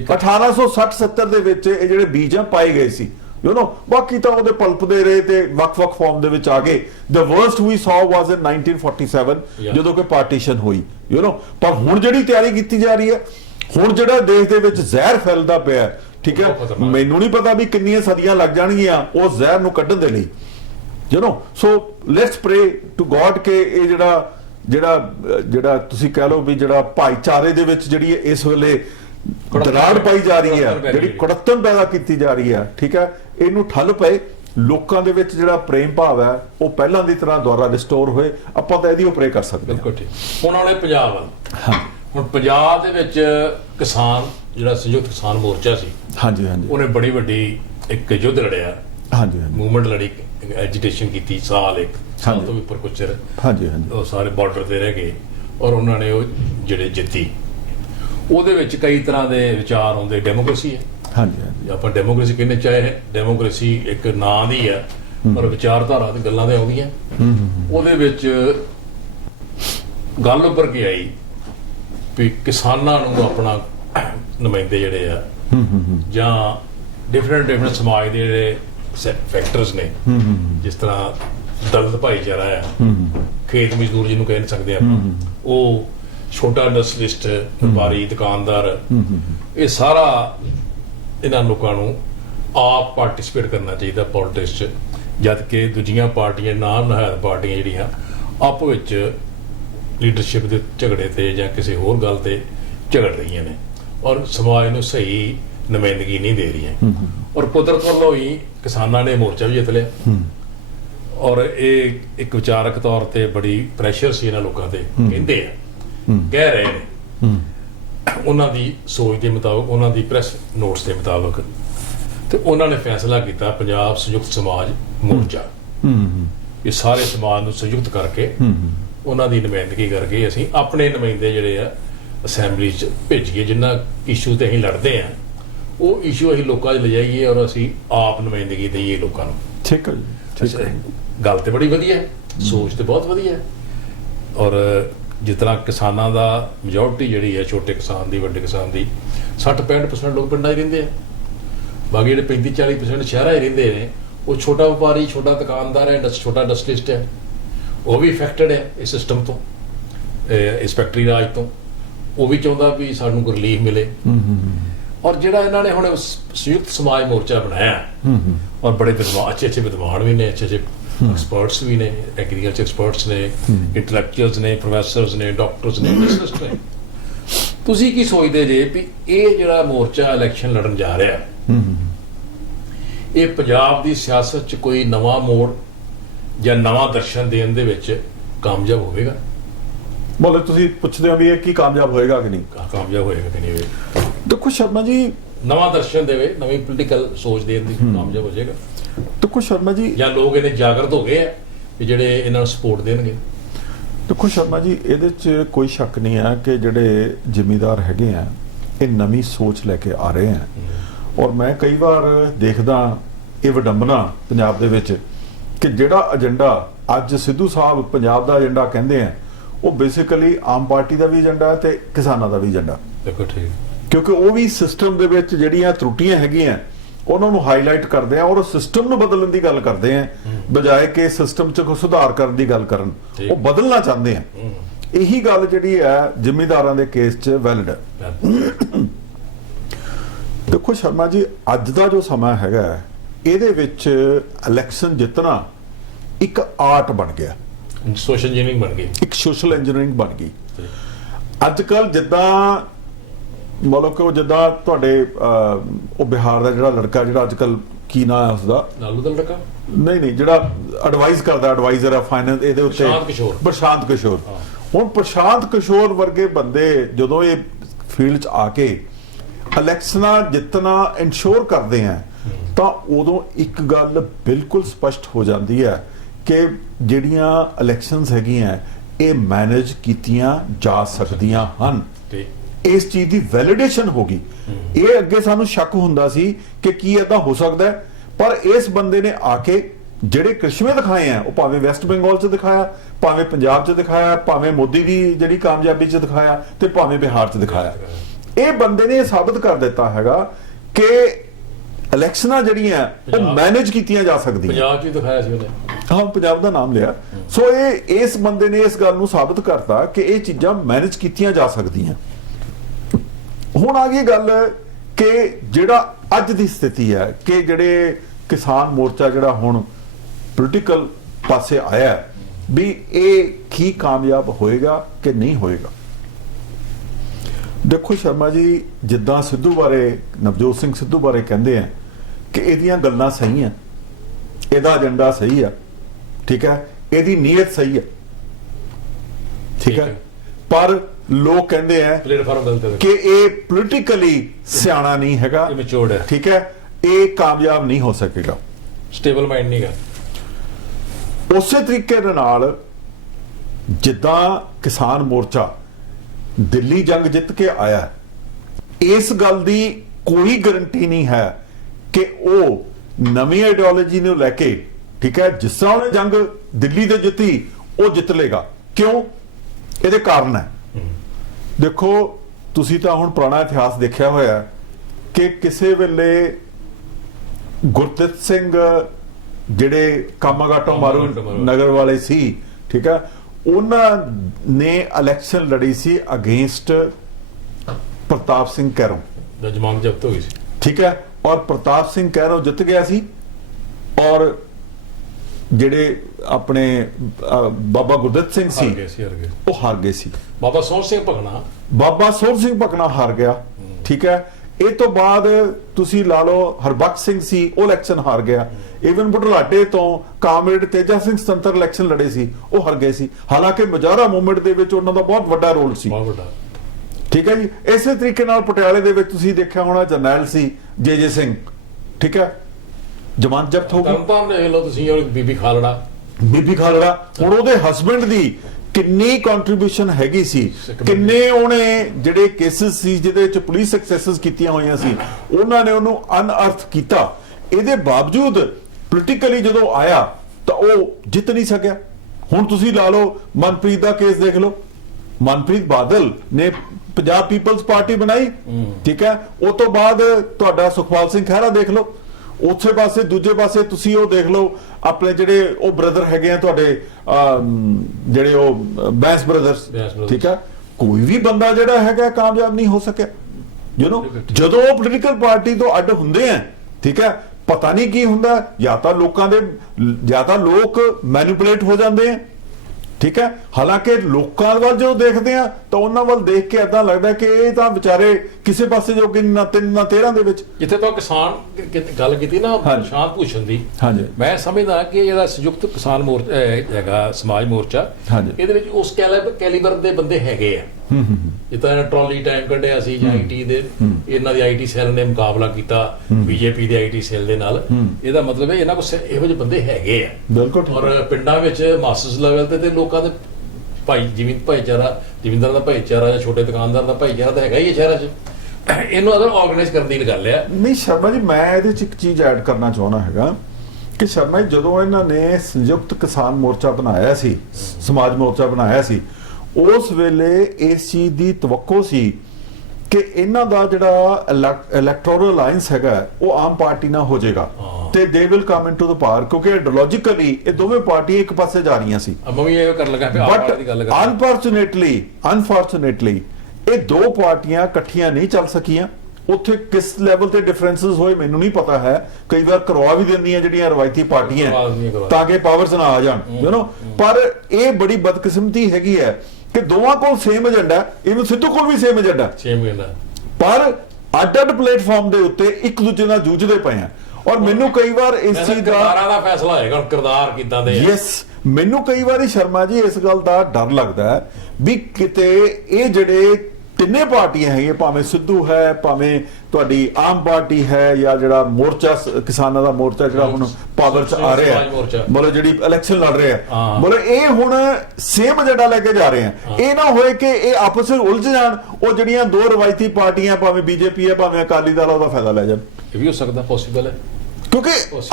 1860-70 ਦੇ ਵਿੱਚ ਇਹ ਜਿਹੜੇ ਬੀਜ ਆ ਪਾਏ ਗਏ ਸੀ, ਯੂ نو ਬਾਕੀ ਤਾਂ ਉਹਦੇ ਪਲਪ ਦੇ ਰਹੇ ਤੇ ਵੱਖ-ਵੱਖ ਫਾਰਮ ਦੇ ਵਿੱਚ ਆ ਗਏ। ਦ ਵਰਸਟ ਵੀ ਸੌ ਵਾਸ ਇਨ 1947 ਜਦੋਂ ਕਿ ਪਾਰਟੀਸ਼ਨ ਹੋਈ, ਯੂ نو ਪਰ ਹੁਣ ਜਿਹੜੀ ਤਿਆਰੀ ਕੀਤੀ ਜਾ ਰਹੀ ਹੈ, ਹੁਣ ਜਿਹੜਾ ਦੇਸ਼ ਦੇ ਵਿੱਚ ਜ਼ਹਿਰ ਫੈਲਦਾ ਪਿਆ, ਠੀਕ ਹੈ, ਮੈਨੂੰ ਨਹੀਂ ਪਤਾ ਵੀ ਕਿੰਨੀਆਂ ਸਦੀਆਂ ਲੱਗ ਜਾਣਗੀਆਂ ਉਸ ਜ਼ਹਿਰ ਨੂੰ ਕੱਢਣ ਦੇ ਲਈ, you know so let's pray to God ਕਿ ਇਹ ਜਿਹੜਾ ਤੁਸੀਂ ਕਹਿ ਲਓ ਵੀ ਜਿਹੜਾ ਭਾਈਚਾਰੇ ਦੇ ਵਿੱਚ ਜਿਹੜੀ ਇਸ ਵੇਲੇ ਦਰਾੜ ਪਾਈ ਜਾ ਰਹੀ ਹੈ, ਜਿਹੜੀ ਕੁੜੱਤਣ ਪੈਦਾ ਕੀਤੀ ਜਾ ਰਹੀ ਹੈ, ਠੀਕ ਹੈ, ਇਹਨੂੰ ਠੱਲ ਪਏ, ਲੋਕਾਂ ਦੇ ਵਿੱਚ ਜਿਹੜਾ ਪ੍ਰੇਮ ਭਾਵ ਹੈ ਉਹ ਪਹਿਲਾਂ ਦੀ ਤਰ੍ਹਾਂ ਦੁਬਾਰਾ ਰਿਸਟੋਰ ਹੋਏ। ਆਪਾਂ ਤਾਂ ਇਹਦੀ ਉਪਰੇ ਕਰ ਸਕਦੇ ਹਾਂ। ਹੁਣ ਵਾਲੇ ਪੰਜਾਬ ਹੁਣ ਪੰਜਾਬ ਦੇ ਵਿੱਚ ਕਿਸਾਨ ਜਿਹੜਾ ਸੰਯੁਕਤ ਕਿਸਾਨ ਮੋਰਚਾ ਸੀ, ਹਾਂਜੀ, ਉਹਨੇ ਬੜੀ ਵੱਡੀ ਇੱਕ ਯੁੱਧ ਲੜਿਆ, ਮੂਵਮੈਂਟ ਲੜੀ, ਐਜੀਟੇਸ਼ਨ ਕੀਤੀ, ਸਾਲ ਤੋਂ ਵੀ ਉੱਪਰ ਕੁਝ ਚਿਰ, ਉਹ ਸਾਰੇ ਬਾਰਡਰ ਤੇ ਰਹਿ ਗਏ ਔਰ ਉਹਨਾਂ ਨੇ ਉਹ ਜਿਹੜੇ ਜਿੱਤੀ। ਉਹਦੇ ਵਿੱਚ ਕਈ ਤਰ੍ਹਾਂ ਦੇ ਵਿਚਾਰ ਆਉਂਦੇ, ਡੈਮੋਕ੍ਰੇਸੀ ਹੈ, ਆਪਾਂ ਡੈਮੋਕ੍ਰੇਸੀ ਕਹਿੰਦੇ, ਚਾਹੇ ਡੈਮੋਕ੍ਰੇਸੀ ਇੱਕ ਨਾਂ ਦੀ ਹੈ ਪਰ ਵਿਚਾਰਧਾਰਾ ਤੇ ਗੱਲਾਂ ਤੇ ਆਉਂਦੀਆਂ। ਉਹਦੇ ਵਿੱਚ ਗੱਲ ਉੱਪਰ ਕੀ ਆਈ ਵੀ ਕਿਸਾਨਾਂ ਨੂੰ ਆਪਣਾ ਨੁਮਾਇੰਦੇ ਜਿਹੜੇ ਆ ਜਾਂ ਡਿਫਰੈਂਟ ਸਮਾਜ ਦੇ ਜਿਹੜੇ ਫੈਕਟਰਸ ਨੇ, ਜਿਸ ਤਰ੍ਹਾਂ ਦਲਿਤ ਭਾਈਚਾਰਾ ਆ, ਖੇਤ ਮਜ਼ਦੂਰ ਜਿਹਨੂੰ ਕਹਿ ਸਕਦੇ ਆਪਾਂ, ਉਹ ਛੋਟਾ ਇੰਡਸਟਰੀਲਿਸਟ, ਵਪਾਰੀ, ਦੁਕਾਨਦਾਰ, ਇਹ ਸਾਰਾ ਇਹਨਾਂ ਲੋਕਾਂ ਨੂੰ ਆਪ ਪਾਰਟਿਸਿਪੇਟ ਕਰਨਾ ਚਾਹੀਦਾ ਪੋਲਿਟਿਕਸ 'ਚ, ਜਦ ਕਿ ਦੂਜੀਆਂ ਪਾਰਟੀਆਂ, ਨਾਮ ਨਹਾਇਤ ਪਾਰਟੀਆਂ ਜਿਹੜੀਆਂ ਆਪ ਵਿੱਚ ਲੀਡਰਸ਼ਿਪ ਦੇ ਝਗੜੇ ਤੇ ਜਾਂ ਕਿਸੇ ਹੋਰ ਗੱਲ ਤੇ ਝਗੜ ਰਹੀਆਂ ਨੇ ਔਰ ਸਮਾਜ ਨੂੰ ਸਹੀ ਨੁਮਾਇੰਦਗੀ ਨਹੀਂ ਦੇ ਰਹੀਆਂ। ਔਰ ਕੁਦਰਤ ਵੱਲੋਂ ਹੀ ਕਿਸਾਨਾਂ ਨੇ ਮੋਰਚਾ ਵੀ ਜਿੱਤ ਲਿਆ ਔਰ ਇਹ ਇੱਕ ਵਿਚਾਰਕ ਤੌਰ ਤੇ ਬੜੀ ਪ੍ਰੈਸ਼ਰ ਸੀ ਇਹਨਾਂ ਲੋਕਾਂ ਤੇ, ਕਹਿੰਦੇ ਆ, ਕਹਿ ਰਹੇ ਨੇ ਉਹਨਾਂ ਦੀ ਸੋਚ ਦੇ ਮੁਤਾਬਕ, ਉਹਨਾਂ ਦੀ ਪ੍ਰੈਸ ਨੋਟਸ ਦੇ ਮੁਤਾਬਕ, ਤੇ ਉਹਨਾਂ ਨੇ ਫੈਸਲਾ ਕੀਤਾ ਪੰਜਾਬ ਸੰਯੁਕਤ ਸਮਾਜ ਮੋਰਚਾ, ਇਹ ਸਾਰੇ ਸਮਾਜ ਨੂੰ ਸੰਯੁਕਤ ਕਰਕੇ ਉਹਨਾਂ ਦੀ ਨੁਮਾਇੰਦਗੀ ਕਰਕੇ ਅਸੀਂ ਆਪਣੇ ਨੁਮਾਇੰਦੇ ਜਿਹੜੇ ਆ ਅਸੈਂਬਲੀ 'ਚ ਭੇਜੀਏ, ਜਿੰਨਾ ਇਸ਼ੂ ਤੇ ਅਸੀਂ ਲੜਦੇ ਆ ਉਹ ਇਸ਼ੂ ਅਸੀਂ ਲੋਕਾਂ 'ਚ ਲਿਜਾਈਏ ਔਰ ਅਸੀਂ ਆਪ ਨੁਮਾਇੰਦਗੀ ਦੇਈਏ ਲੋਕਾਂ ਨੂੰ। ਠੀਕ ਹੈ, ਗੱਲ ਤੇ ਬੜੀ ਵਧੀਆ, ਸੋਚ ਤੇ ਬਹੁਤ ਵਧੀਆ। ਔਰ ਜਿਸ ਤਰ੍ਹਾਂ ਕਿਸਾਨਾਂ ਦਾ ਮੈਜੋਰਟੀ ਜਿਹੜੀ ਹੈ, ਛੋਟੇ ਕਿਸਾਨ ਦੀ, ਵੱਡੇ ਕਿਸਾਨ ਦੀ, 60-65% ਲੋਕ ਪਿੰਡਾਂ 'ਚ ਰਹਿੰਦੇ ਆ, ਬਾਕੀ ਜਿਹੜੇ 35-40% ਸ਼ਹਿਰਾਂ 'ਚ ਰਹਿੰਦੇ ਨੇ, ਉਹ ਛੋਟਾ ਵਪਾਰੀ, ਛੋਟਾ ਦੁਕਾਨਦਾਰ ਹੈ, ਛੋਟਾ ਇੰਡਸਟਰੀਲਿਸਟ ਹੈ, ਉਹ ਵੀ ਇਫੈਕਟਡ ਹੈ ਇਸ ਸਿਸਟਮ ਤੋਂ, ਇਸ ਫੈਕਟਰੀ ਰਾਜ ਤੋਂ। ਉਹ ਵੀ ਚਾਹੁੰਦਾ ਵੀ ਸਾਨੂੰ ਕੋਈ ਰਿਲੀਫ ਮਿਲੇ। ਔਰ ਜਿਹੜਾ ਇਹਨਾਂ ਨੇ ਹੁਣ ਸੰਯੁਕਤ ਸਮਾਜ ਮੋਰਚਾ ਬਣਾਇਆ ਔਰ ਬੜੇ ਅੱਛੇ ਵਿਦਵਾਨ ਵੀ ਨੇ, ਅੱਛੇ ਐਕਸਪਰਟਸ ਵੀ ਨੇ, ਐਗਰੀਕਲਚਰ ਐਕਸਪਰਟਸ ਨੇ, ਇੰਟੈਲੈਕਚੁਅਲਸ ਨੇ, ਪ੍ਰੋਫੈਸਰਸ ਨੇ, ਡਾਕਟਰਸ ਨੇ, ਬਿਜ਼ਨਸ ਨੇ। ਤੁਸੀਂ ਕੀ ਸੋਚਦੇ ਜੇ ਵੀ ਇਹ ਜਿਹੜਾ ਮੋਰਚਾ ਇਲੈਕਸ਼ਨ ਲੜਨ ਜਾ ਰਿਹਾ, ਇਹ ਪੰਜਾਬ ਦੀ ਸਿਆਸਤ 'ਚ ਕੋਈ ਨਵਾਂ ਮੋੜ ਜਾਂ ਨਵਾਂ ਦਰਸ਼ਨ ਦੇਣ ਦੇ ਵਿੱਚ ਕਾਮਯਾਬ ਹੋਵੇਗਾ? ਮਤਲਬ ਤੁਸੀਂ ਪੁੱਛਦੇ ਹੋ ਵੀ ਇਹ ਕੀ ਕਾਮਯਾਬ ਹੋਏਗਾ ਕਿ ਨਹੀਂ? ਕਾਮਯਾਬ ਹੋਏਗਾ ਕਿ ਨਹੀਂ ਹੋਏਗਾ? ਦੇਖੋ ਸ਼ਰਮਾ ਜੀ, ਨਵਾਂ ਦਰਸ਼ਨ ਦੇਵੇ, ਨਵੀਂ ਪੋਲੀਟੀਕਲ ਸੋਚ ਦੇਣ ਦੀ ਕਾਮਯਾਬ ਹੋ ਜਾਏਗਾ? ਦੇਖੋ ਸ਼ਰਮਾ ਜੀ, ਜਾਂ ਲੋਕ ਇਹਨੇ ਜਾਗਰਤ ਹੋ ਗਏ ਆ ਵੀ ਜਿਹੜੇ ਇਹਨਾਂ ਨੂੰ ਸਪੋਰਟ ਦੇਣਗੇ? ਦੇਖੋ ਸ਼ਰਮਾ ਜੀ, ਇਹਦੇ 'ਚ ਕੋਈ ਸ਼ੱਕ ਨਹੀਂ ਹੈ ਕਿ ਜਿਹੜੇ ਜ਼ਿਮੀਂਦਾਰ ਹੈਗੇ ਆ ਇਹ ਨਵੀਂ ਸੋਚ ਲੈ ਕੇ ਆ ਰਹੇ ਆ। ਔਰ ਮੈਂ ਕਈ ਵਾਰ ਦੇਖਦਾ ਇਹ ਵਿਡੰਬਨਾ ਪੰਜਾਬ ਦੇ ਵਿੱਚ ਕਿ ਜਿਹੜਾ ਏਜੰਡਾ ਅੱਜ ਸਿੱਧੂ ਸਾਹਿਬ ਪੰਜਾਬ ਦਾ ਏਜੰਡਾ ਕਹਿੰਦੇ ਆ, ਉਹ ਬੇਸਿਕਲੀ ਆਮ ਪਾਰਟੀ ਦਾ ਵੀ ਏਜੰਡਾ ਤੇ ਕਿਸਾਨਾਂ ਦਾ ਵੀ ਏਜੰਡਾ। ਦੇਖੋ ਠੀਕ, ਕਿਉਂਕਿ ਉਹ ਵੀ ਸਿਸਟਮ ਦੇ ਵਿੱਚ ਜਿਹੜੀਆਂ ਤਰੁੱਟੀਆਂ ਹੈਗੀਆਂ ਉਹਨਾਂ ਨੂੰ ਹਾਈਲਾਈਟ ਕਰਦੇ ਆ ਔਰ ਸਿਸਟਮ ਨੂੰ ਬਦਲਣ ਦੀ ਗੱਲ ਕਰਦੇ ਆ, ਬਜਾਏ ਕਿ ਸਿਸਟਮ 'ਚ ਕੋਈ ਸੁਧਾਰ ਕਰਨ ਦੀ ਗੱਲ ਕਰਨ। ਉਹ ਬਦਲਣਾ ਚਾਹੁੰਦੇ ਆ। ਇਹੀ ਗੱਲ ਜਿਹੜੀ ਹੈ ਜ਼ਿਮੀਂਦਾਰਾਂ ਦੇ ਕੇਸ 'ਚ ਵੈਲਿਡ ਹੈ। ਦੇਖੋ ਸ਼ਰਮਾ ਜੀ, ਅੱਜ ਦਾ ਜੋ ਸਮਾਂ ਹੈਗਾ ਇਹਦੇ ਵਿੱਚ ਇਲੈਕਸ਼ਨ ਜਿੱਤਣਾ ਇੱਕ ਆਰਟ ਬਣ ਗਿਆ, ਸੋਸ਼ਲ ਇੰਜੀਨੀਅਰਿੰਗ ਬਣ ਗਈ, ਇੱਕ ਸੋਸ਼ਲ ਇੰਜੀਨੀਅਰਿੰਗ ਬਣ ਗਈ। ਅੱਜ ਕੱਲ ਜਿੱਦਾਂ ਮਤਲਬ ਕਿ ਉਹ ਜਿੱਦਾਂ ਤੁਹਾਡੇ ਉਹ ਬਿਹਾਰ ਦਾ ਜਿਹੜਾ ਲੜਕਾ ਜਿਹੜਾ ਅੱਜ ਕੱਲ ਕੀ ਨਾਂ ਹੈ ਉਸਦਾ, ਲਾਲੂ ਦਾ ਲੜਕਾ ਨਹੀਂ ਜਿਹੜਾ ਐਡਵਾਈਸ ਕਰਦਾ, ਐਡਵਾਈਜ਼ਰ ਹੈ ਫਾਈਨੈਂਸ ਇਹਦੇ ਉੱਤੇ, ਪ੍ਰਸ਼ਾਂਤ ਕਿਸ਼ੋਰ। ਹੁਣ ਪ੍ਰਸ਼ਾਂਤ ਕਿਸ਼ੋਰ ਵਰਗੇ ਬੰਦੇ ਜਦੋਂ ਇਹ ਫੀਲਡ 'ਚ ਆ ਕੇ ਇਲੈਕਸ਼ਨਾਂ ਜਿੱਤਣਾ ਇਨਸ਼ੋਰ ਕਰਦੇ ਆ ਤਾਂ ਉਦੋਂ ਇੱਕ ਗੱਲ ਬਿਲਕੁਲ ਸਪਸ਼ਟ ਹੋ ਜਾਂਦੀ ਹੈ ਕਿ ਜਿਹੜੀਆਂ ਇਲੈਕਸ਼ਨਸ ਹੈਗੀਆਂ ਇਹ ਮੈਨੇਜ ਕੀਤੀਆਂ ਜਾ ਸਕਦੀਆਂ ਹਨ। ਇਸ ਚੀਜ਼ ਦੀ ਵੈਲੀਡੇਸ਼ਨ ਹੋ ਗਈ। ਇਹ ਅੱਗੇ ਸਾਨੂੰ ਸ਼ੱਕ ਹੁੰਦਾ ਸੀ ਕਿ ਕੀ ਏਦਾਂ ਹੋ ਸਕਦਾ ਹੈ, ਪਰ ਇਸ ਬੰਦੇ ਨੇ ਆ ਕੇ ਜਿਹੜੇ ਕ੍ਰਿਸ਼ਮੇ ਦਿਖਾਏ ਆ, ਉਹ ਭਾਵੇਂ ਵੈਸਟ ਬੰਗਾਲ 'ਚ ਦਿਖਾਇਆ, ਭਾਵੇਂ ਪੰਜਾਬ 'ਚ ਦਿਖਾਇਆ, ਭਾਵੇਂ ਮੋਦੀ ਦੀ ਜਿਹੜੀ ਕਾਮਯਾਬੀ 'ਚ ਦਿਖਾਇਆ ਤੇ ਭਾਵੇਂ ਬਿਹਾਰ 'ਚ ਦਿਖਾਇਆ। ਇਹ ਬੰਦੇ ਨੇ ਸਾਬਤ ਕਰ ਦਿੱਤਾ ਹੈਗਾ ਕਿ ਇਲੈਕਸ਼ਨਾਂ ਜਿਹੜੀਆਂ ਉਹ ਮੈਨੇਜ ਕੀਤੀਆਂ ਜਾ ਸਕਦੀਆਂ। ਪੰਜਾਬ 'ਚ ਹੀ ਦਿਖਾਇਆ ਸੀ ਉਹਨੇ, ਹਾਂ ਪੰਜਾਬ ਦਾ ਨਾਮ ਲਿਆ। ਸੋ ਇਹ ਇਸ ਬੰਦੇ ਨੇ ਇਸ ਗੱਲ ਨੂੰ ਸਾਬਤ ਕਰਤਾ ਕਿ ਇਹ ਚੀਜ਼ਾਂ ਮੈਨੇਜ ਕੀਤੀਆਂ ਜਾ ਸਕਦੀਆਂ। ਹੁਣ ਆ ਗਈ ਗੱਲ ਕਿ ਜਿਹੜਾ ਅੱਜ ਦੀ ਸਥਿਤੀ ਹੈ ਕਿ ਜਿਹੜੇ ਕਿਸਾਨ ਮੋਰਚਾ ਜਿਹੜਾ ਹੁਣ ਪੋਲੀਟੀਕਲ ਪਾਸੇ ਆਇਆ ਵੀ ਇਹ ਕੀ ਕਾਮਯਾਬ ਹੋਏਗਾ ਕਿ ਨਹੀਂ ਹੋਏਗਾ। ਦੇਖੋ ਸ਼ਰਮਾ ਜੀ, ਜਿੱਦਾਂ ਸਿੱਧੂ ਬਾਰੇ, ਨਵਜੋਤ ਸਿੰਘ ਸਿੱਧੂ ਬਾਰੇ ਕਹਿੰਦੇ ਆ ਕਿ ਇਹਦੀਆਂ ਗੱਲਾਂ ਸਹੀ ਆ, ਇਹਦਾ ਏਜੰਡਾ ਸਹੀ ਆ, ਠੀਕ ਹੈ, ਇਹਦੀ ਨੀਅਤ ਸਹੀ ਹੈ, ਠੀਕ ਹੈ, ਪਰ ਲੋਕ ਕਹਿੰਦੇ ਆ ਪਲੇਟਫਾਰਮ ਗਲਤ ਹੈ ਕਿ ਇਹ ਪੋਲੀਟੀਕਲੀ ਸਿਆਣਾ ਨਹੀਂ ਹੈਗਾ, ਇਹ ਮੈਚੁਰਡ ਹੈ, ਠੀਕ ਹੈ, ਇਹ ਕਾਮਯਾਬ ਨਹੀਂ ਹੋ ਸਕੇਗਾ, ਸਟੇਬਲ ਮਾਈਂਡ ਨਹੀਂ ਹੈ। ਉਸੇ ਤਰੀਕੇ ਦੇ ਨਾਲ ਜਿੱਦਾਂ ਕਿਸਾਨ ਮੋਰਚਾ ਦਿੱਲੀ ਜੰਗ ਜਿੱਤ ਕੇ ਆਇਆ, ਇਸ ਗੱਲ ਦੀ ਕੋਈ ਗਾਰੰਟੀ ਨਹੀਂ ਹੈ ਕਿ ਉਹ ਨਵੀਂ ਆਈਡੀਓਲੋਜੀ ਨੂੰ ਲੈ ਕੇ, ਠੀਕ ਹੈ, ਜਿਸ ਤਰ੍ਹਾਂ ਉਹਨੇ ਜੰਗ ਦਿੱਲੀ ਦੇ ਜਿੱਤੀ ਉਹ ਜਿੱਤ ਲੇਗਾ। ਕਿਉਂ? ਇਹਦੇ ਕਾਰਨ ਹੈ। ਦੇਖੋ ਤੁਸੀਂ ਤਾਂ ਹੁਣ ਪੁਰਾਣਾ ਇਤਿਹਾਸ ਦੇਖਿਆ ਹੋਇਆ ਕਿ ਕਿਸੇ ਵੇਲੇ ਗੁਰਦਿੱਤ ਸਿੰਘ ਜਿਹੜੇ ਕਾਮਾਗਾਟੋ ਮਾਰੂ ਨਗਰ ਵਾਲੇ ਸੀ, ਠੀਕ ਹੈ, ਉਹਨਾਂ ਨੇ ਇਲੈਕਸ਼ਨ ਲੜੀ ਸੀ ਅਗੇਂਸਟ ਪ੍ਰਤਾਪ ਸਿੰਘ ਕੈਰੋਂ, ਜਮਾਨਤ ਜ਼ਬਤ ਹੋ ਗਈ ਸੀ, ਠੀਕ ਹੈ, ਔਰ ਪ੍ਰਤਾਪ ਸਿੰਘ ਕੈਰੋਂ ਜਿੱਤ ਗਿਆ ਸੀ ਔਰ ਜਿਹੜੇ ਆਪਣੇ ਬਾਬਾ ਗੁਰਦਿੱਤ ਸਿੰਘ ਸੀ ਉਹ ਹਾਰ ਗਏ ਸੀ। ਬਾਬਾ ਸੋਹਣ ਸਿੰਘ ਭਕਨਾ ਹਾਰ ਗਿਆ, ਠੀਕ ਹੈ। ਇਹ ਤੋਂ ਬਾਅਦ ਤੁਸੀਂ ਲਾ ਲਓ ਹਰਬਖਸ਼ ਸਿੰਘ ਸੀ, ਉਹ ਇਲੈਕਸ਼ਨ ਹਾਰ ਗਿਆ। ਇਵਨ ਬੁਢਲਾਡੇ ਤੋਂ ਕਾਮਰੇਡ ਤੇਜਾ ਸਿੰਘ ਸੁਤੰਤਰ ਇਲੈਕਸ਼ਨ ਲੜੇ ਸੀ, ਉਹ ਹਾਰ ਗਏ ਸੀ। ਹਾਲਾਂਕਿ ਮੁਜ਼ਾਹਰਾ ਮੂਵਮੈਂਟ ਦੇ ਵਿੱਚ ਉਹਨਾਂ ਦਾ ਬਹੁਤ ਵੱਡਾ ਰੋਲ ਸੀ, ਠੀਕ ਹੈ ਜੀ। ਇਸੇ ਤਰੀਕੇ ਨਾਲ ਪਟਿਆਲੇ ਦੇ ਵਿੱਚ ਤੁਸੀਂ ਦੇਖਿਆ ਹੋਣਾ ਜਰਨੈਲ ਸੀ ਜੇ ਸਿੰਘ, ਠੀਕ ਹੈ, ਜ਼ਮਾਨਤ ਜ਼ਬਤ ਹੋ ਗਈ। ਬੀਬੀ ਖਾਲੜਾ ਹੁਣ ਉਹਦੇ ਹਸਬੈਂਡ ਦੀ ਕਿੰਨੀ ਕੰਟਰੀਬਿਊਸ਼ਨ ਹੈਗੀ ਸੀ, ਕਿੰਨੇ ਉਹਨੇ ਜਿਹੜੇ ਕੇਸਿਸ ਸੀ ਜਿਹਦੇ ਵਿੱਚ ਪੁਲਿਸ ਐਕਸੈਸਸ ਕੀਤੀਆਂ ਹੋਈਆਂ ਸੀ, ਉਹਨਾਂ ਨੇ ਉਹਨੂੰ ਅਨਅਰਥ ਕੀਤਾ। ਇਹਦੇ ਬਾਵਜੂਦ ਪੋਲੀਟੀਕਲੀ ਜਦੋਂ ਆਇਆ ਤਾਂ ਉਹ ਜਿੱਤ ਨਹੀਂ ਸਕਿਆ। ਹੁਣ ਤੁਸੀਂ ਲਾ ਲਓ ਮਨਪ੍ਰੀਤ ਦਾ ਕੇਸ ਦੇਖ ਲਓ, ਮਨਪ੍ਰੀਤ ਬਾਦਲ ਨੇ ਪੰਜਾਬ ਪੀਪਲਸ ਪਾਰਟੀ ਬਣਾਈ, ਠੀਕ ਹੈ, ਉਹ ਤੋਂ ਬਾਅਦ ਤੁਹਾਡਾ ਸੁਖਪਾਲ ਸਿੰਘ ਖਹਿਰਾ ਦੇਖ ਲਓ, ਉਸੇ ਪਾਸੇ ਦੂਜੇ ਪਾਸੇ ਤੁਸੀਂ ਉਹ ਦੇਖ ਲਓ ਆਪਣੇ ਜਿਹੜੇ ਉਹ ਬ੍ਰਦਰ ਹੈਗੇ ਆ ਤੁਹਾਡੇ ਜਿਹੜੇ ਉਹ ਬੈਂਸ ਬ੍ਰਦਰਸ, ਠੀਕ ਹੈ, ਕੋਈ ਵੀ ਬੰਦਾ ਜਿਹੜਾ ਹੈਗਾ ਕਾਮਯਾਬ ਨਹੀਂ ਹੋ ਸਕਿਆ। ਜਦੋਂ ਉਹ ਪੋਲੀਟੀਕਲ ਪਾਰਟੀ ਤੋਂ ਅੱਡ ਹੁੰਦੇ ਆ, ਠੀਕ ਹੈ, ਪਤਾ ਨਹੀਂ ਕੀ ਹੁੰਦਾ, ਜਾਂ ਤਾਂ ਲੋਕਾਂ ਦੇ ਜਾਂ ਤਾਂ ਲੋਕ ਮੈਨੀਪੂਲੇਟ ਹੋ ਜਾਂਦੇ ਆ, ਠੀਕ ਹੈ। ਹਾਲਾਂਕਿ ਲੋਕਾਂ ਵੱਲ ਜਦੋਂ ਦੇਖਦੇ ਆ ਤਾਂ ਉਹਨਾਂ ਵੱਲ ਦੇਖ ਕੇ ਏਦਾਂ ਲੱਗਦਾ ਕਿ ਇਹ ਤਾਂ ਵਿਚਾਰੇ ਕਿਸੇ ਪਾਸੇ ਜੋਗੇ ਨਾ 3 ਨਾ 13 ਦੇ ਵਿੱਚ। ਜਿੱਥੇ ਤੋਂ ਕਿਸਾਨ ਗੱਲ ਕੀਤੀ ਨਾ ਸ਼ਾਂਤ ਭੂਸ਼ਣ ਦੀ, ਮੈਂ ਸਮਝਦਾ ਕਿ ਜਿਹੜਾ ਸੰਯੁਕਤ ਕਿਸਾਨ ਮੋਰਚਾ ਹੈਗਾ, ਸਮਾਜ ਮੋਰਚਾ, ਇਹਦੇ ਵਿੱਚ ਉਸ ਕੈਲੀਬਰ ਦੇ ਬੰਦੇ ਹੈਗੇ ਆ। ਜਿੱਦਾਂ ਇਹਨਾਂ ਟਰਾਲੀ ਟਾਈਮ ਕੱਢਿਆ ਸੀ ਜਾਂ ਆਈਟੀ ਦੇ, ਇਹਨਾਂ ਦੀ ਆਈਟੀ ਸੈੱਲ ਨੇ ਮੁਕਾਬਲਾ ਕੀਤਾ ਬੀਜੇਪੀ ਦੇ ਆਈਟੀ ਸੈੱਲ ਦੇ ਨਾਲ। ਇਹਦਾ ਮਤਲਬ ਹੈ ਇਹਨਾਂ ਕੋਲ ਇਹੋ ਜਿਹੇ ਬੰਦੇ ਹੈਗੇ ਆ। ਬਿਲਕੁਲ। ਔਰ ਪਿੰਡਾਂ ਵਿੱਚ ਮਾਸਸ ਲੈਵਲ ਤੇ ਲੋਕਾਂ ਦੇ ਭਾਈਚਾਰਾ, ਜ਼ਿਮੀਂਦਾਰਾਂ ਦਾ ਭਾਈਚਾਰਾ ਜਾਂ ਛੋਟੇ ਦੁਕਾਨਦਾਰ ਦਾ ਭਾਈਚਾਰਾ ਤਾਂ ਹੈਗਾ ਹੀ ਹੈ ਸ਼ਹਿਰਾਂ 'ਚ। ਇਹਨੂੰ ਅਗਰ ਆਰਗੇਨਾਈਜ਼ ਕਰਨ ਦੀ ਗੱਲ ਆ। ਨਹੀਂ ਸ਼ਰਮਾ ਜੀ, ਮੈਂ ਇਹਦੇ 'ਚ ਇੱਕ ਚੀਜ਼ ਐਡ ਕਰਨਾ ਚਾਹੁੰਦਾ ਹੈਗਾ ਕਿ ਸ਼ਰਮਾ ਜੀ, ਜਦੋਂ ਇਹਨਾਂ ਨੇ ਸੰਯੁਕਤ ਕਿਸਾਨ ਮੋਰਚਾ ਬਣਾਇਆ ਸੀ, ਸਮਾਜ ਮੋਰਚਾ ਬਣਾਇਆ ਸੀ, ਉਸ ਵੇਲੇ ਇਸ ਚੀਜ਼ ਦੀ ਤਵੱਕੋ ਸੀ ਕਿ ਇਹਨਾਂ ਦਾ ਜਿਹੜਾ ਇਲੈਕਟੋਰਲ ਅਲਾਈਅੰਸ ਹੈਗਾ ਉਹ ਆਮ ਪਾਰਟੀ ਨਾਲ ਹੋ ਜਾਏਗਾ ਤੇ they will come into the power, ਕਿਉਂਕਿ ਆਈਡੀਓਲੋਜੀਕਲੀ ਇਹ ਦੋਵੇਂ ਪਾਰਟੀਆਂ ਇੱਕ ਪਾਸੇ ਜਾ ਰਹੀਆਂ ਸੀ। ਮੈਂ ਇਹ ਕਰਨ ਲੱਗਾ ਕਿ ਆਪ ਪਾਰਟੀ ਦੀ ਗੱਲ ਕਰਾਂ। ਅਨਫੋਰਚੂਨੇਟਲੀ ਇਹ ਦੋ ਪਾਰਟੀਆਂ ਇਕੱਠੀਆਂ ਨਹੀਂ ਚੱਲ ਸਕੀਆਂ। ਉੱਥੇ ਕਿਸ ਲੈਵਲ ਤੇ ਡਿਫਰੈਂਸਸ ਹੋਏ ਮੈਨੂੰ ਨਹੀਂ ਪਤਾ ਹੈ। ਕਈ ਵਾਰ ਕਰਵਾ ਵੀ ਦਿੰਦੀਆਂ ਜਿਹੜੀਆਂ ਰਵਾਇਤੀ ਪਾਰਟੀਆਂ ਤਾਂ ਕਿ ਪਾਵਰਸ ਨਾ ਆ ਜਾਣ, ਯੂ نو। ਪਰ ਇਹ ਬੜੀ ਬਦਕਿਸਮਤੀ ਹੈਗੀ ਹੈ ਕਿ ਦੋਵਾਂ ਕੋਲ ਸੇਮ ਏਜੰਡਾ, ਇਹਨੂੰ ਸਿੱਧੂ ਕੋਲ ਵੀ ਸੇਮ ਏਜੰਡਾ, ਪਰ ਅੱਡ-ਅੱਡ ਪਲੇਟਫਾਰਮ ਦੇ ਉੱਤੇ ਇੱਕ ਦੂਜੇ ਨਾਲ ਜੂਝਦੇ ਪਏ ਆ। ਔਰ ਮੈਨੂੰ ਕਈ ਵਾਰ ਇਸ ਚੀਜ਼ ਦਾ ਫੈਸਲਾ ਹੋਏਗਾ ਕਿਰਦਾਰ ਕਿੱਦਾਂ ਦੇ। ਯੈਸ, ਮੈਨੂੰ ਕਈ ਵਾਰੀ ਸ਼ਰਮਾ ਜੀ ਇਸ ਗੱਲ ਦਾ ਡਰ ਲੱਗਦਾ ਹੈ ਵੀ ਕਿਤੇ ਇਹ ਜਿਹੜੇ ਤਿੰਨੇ ਪਾਰਟੀਆਂ ਹੈਗੀਆਂ, ਭਾਵੇਂ ਸਿੱਧੂ ਹੈ, ਭਾਵੇਂ ਤੁਹਾਡੀ ਆਮ ਪਾਰਟੀ ਹੈ, ਜਾਂ ਜਿਹੜਾ ਮੋਰਚਾ ਕਿਸਾਨਾਂ ਦਾ ਮੋਰਚਾ ਜਿਹੜਾ ਹੁਣ ਪਾਵਰ 'ਚ ਆ ਰਿਹਾ, ਮਤਲਬ ਜਿਹੜੀ ਇਲੈਕਸ਼ਨ ਲੜ ਰਿਹਾ, ਮਤਲਬ ਇਹ ਹੁਣ ਸੇਮ ਏਜੰਡਾ ਲੈ ਕੇ ਜਾ ਰਹੇ ਆ। ਇਹ ਨਾ ਹੋਏ ਕਿ ਇਹ ਆਪਸ ਵਿੱਚ ਉਲਝ ਜਾਣ, ਉਹ ਜਿਹੜੀਆਂ ਦੋ ਰਵਾਇਤੀ ਪਾਰਟੀਆਂ, ਭਾਵੇਂ ਬੀਜੇਪੀ ਹੈ ਭਾਵੇਂ ਅਕਾਲੀ ਦਲ, ਉਹਦਾ ਫਾਇਦਾ ਲੈ ਜਾਣ। ਇਹ ਵੀ ਹੋ ਸਕਦਾ, ਪੋਸੀਬਲ ਹੈ, ਕਿਉਂਕਿ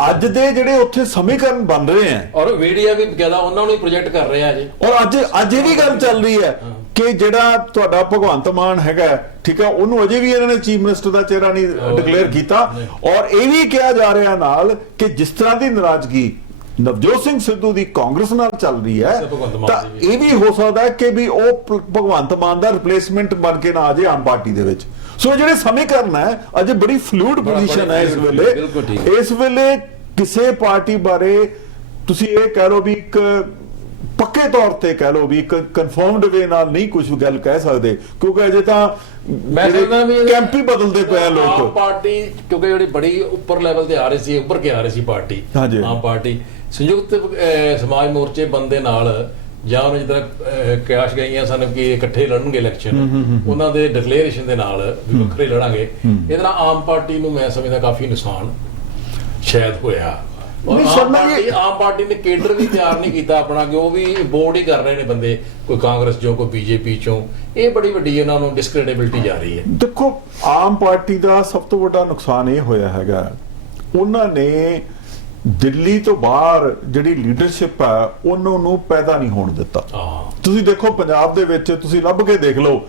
ਅੱਜ ਦੇ ਜਿਹੜੇ ਉੱਥੇ ਸਮੀਕਰਨ ਬਣ ਰਹੇ ਆ ਔਰ ਮੀਡੀਆ ਵੀ ਜ਼ਿਆਦਾ ਉਹਨਾਂ ਨੂੰ ਪ੍ਰੋਜੈਕਟ ਕਰ ਰਿਹਾ ਜੀ। ਔਰ ਅੱਜ ਇਹ ਵੀ ਗੱਲ ਚੱਲ ਰਹੀ ਹੈ ਕਿ ਜਿਹੜਾ ਤੁਹਾਡਾ ਭਗਵੰਤ ਮਾਨ ਹੈਗਾ, ਠੀਕ ਹੈ, ਉਹਨੂੰ ਅਜੇ ਵੀ ਇਹਨਾਂ ਨੇ ਚੀਫ ਮਿਨਿਸਟਰ ਦਾ ਚਿਹਰਾ ਨਹੀਂ ਡਿਕਲੇਅਰ ਕੀਤਾ। ਔਰ ਇਹ ਵੀ ਕਿਹਾ ਜਾ ਰਿਹਾ ਨਾਲ ਕਿ ਜਿਸ ਤਰ੍ਹਾਂ ਦੀ ਨਾਰਾਜ਼ਗੀ ਨਵਜੋਤ ਸਿੰਘ ਸਿੱਧੂ ਦੀ ਕਾਂਗਰਸ ਨਾਲ ਚੱਲ ਰਹੀ ਹੈ, ਤਾਂ ਇਹ ਵੀ ਹੋ ਸਕਦਾ ਹੈ ਕਿ ਵੀ ਉਹ ਭਗਵੰਤ ਮਾਨ ਦਾ ਰਿਪਲੇਸਮੈਂਟ ਬਣ ਕੇ ਨਾ ਆ ਜਾਏ ਆਮ ਪਾਰਟੀ ਦੇ ਵਿੱਚ। ਸੋ ਜਿਹੜੇ ਸਮੀਕਰਨ ਹੈ ਅਜੇ ਬੜੀ ਫਲੂਇਡ ਪੋਜੀਸ਼ਨ ਹੈ ਇਸ ਵੇਲੇ। ਇਸ ਵੇਲੇ ਕਿਸੇ ਪਾਰਟੀ ਬਾਰੇ ਤੁਸੀਂ ਇਹ ਕਹਿ ਲਓ ਵੀ ਇੱਕ ਪੱਕੇ ਤੌਰ ਤੇ ਕਹਿ ਲਓ ਵੀ ਇੱਕ ਕਨਫਰਮਡ ਵੇ ਨਾਲ ਨਹੀਂ ਕੁਝ ਗੱਲ ਕਹਿ ਸਕਦੇ, ਕਿਉਂਕਿ ਅਜੇ ਤਾਂ ਮੈਂ ਸਮਝਦਾ ਵੀ ਕੈਂਪ ਹੀ ਬਦਲਦੇ ਪਏ ਲੋਕ। ਆਮ ਪਾਰਟੀ ਕਿਉਂਕਿ ਜਿਹੜੀ ਬੜੀ ਉੱਪਰ ਲੈਵਲ ਤੇ ਆ ਰਹੀ ਸੀ, ਉੱਪਰ ਕੇ ਆ ਰਹੀ ਸੀ ਪਾਰਟੀ, ਆਮ ਪਾਰਟੀ ਸੰਯੁਕਤ ਸਮਾਜ ਮੋਰਚੇ ਬੰਦੇ ਨਾਲ ਜਾਂ ਉਹਨਾਂ ਜਿੱਦਾਂ ਕਿਆਸ ਗਈਆਂ ਸਨ ਕਿ ਇਕੱਠੇ ਲੜਨਗੇ ਇਲੈਕਸ਼ਨ, ਉਹਨਾਂ ਦੇ ਡਿਕਲੇਰੇਸ਼ਨ ਦੇ ਨਾਲ ਵੀ ਵੱਖਰੇ ਲੜਾਂਗੇ, ਇਹਦੇ ਨਾਲ ਆਮ ਪਾਰਟੀ ਨੂੰ ਮੈਂ ਸਮਝਦਾ ਕਾਫੀ ਨੁਕਸਾਨ ਸ਼ਾਇਦ ਹੋਇਆ। ਆਮ ਪਾਰਟੀ ਨੇ ਕੇਡਰ ਵੀ ਤਿਆਰ ਨਹੀਂ ਕੀਤਾ ਆਪਣਾ, ਕਿ ਉਹ ਵੀ ਬੋਰਡ ਹੀ ਕਰ ਰਹੇ ਨੇ ਬੰਦੇ, ਕੋਈ ਕਾਂਗਰਸ ਚੋਂ, ਕੋਈ ਬੀਜੇਪੀ ਚੋਂ। ਇਹ ਬੜੀ ਵੱਡੀ ਇਹਨਾਂ ਨੂੰ ਡਿਸਕ੍ਰੈਡਿਬਿਲਟੀ ਜਾ ਰਹੀ ਹੈ। ਦੇਖੋ, ਆਮ ਪਾਰਟੀ ਦਾ ਸਭ ਤੋਂ ਵੱਡਾ ਨੁਕਸਾਨ ਇਹ ਹੋਇਆ ਹੈਗਾ, ਉਹਨਾਂ ਨੇ ਦਿੱਲੀ ਤੋਂ ਬਾਹਰ ਜਿਹੜੀ ਲੀਡਰਸ਼ਿਪ ਹੈ ਉਹਨਾਂ ਨੂੰ ਪੈਦਾ ਨਹੀਂ ਹੋਣ ਦਿੱਤਾ। ਤੁਸੀਂ ਦੇਖੋ ਪੰਜਾਬ ਦੇ ਵਿੱਚ ਤੁਸੀਂ ਲੱਭ ਕੇ ਦੇਖ ਲਓ,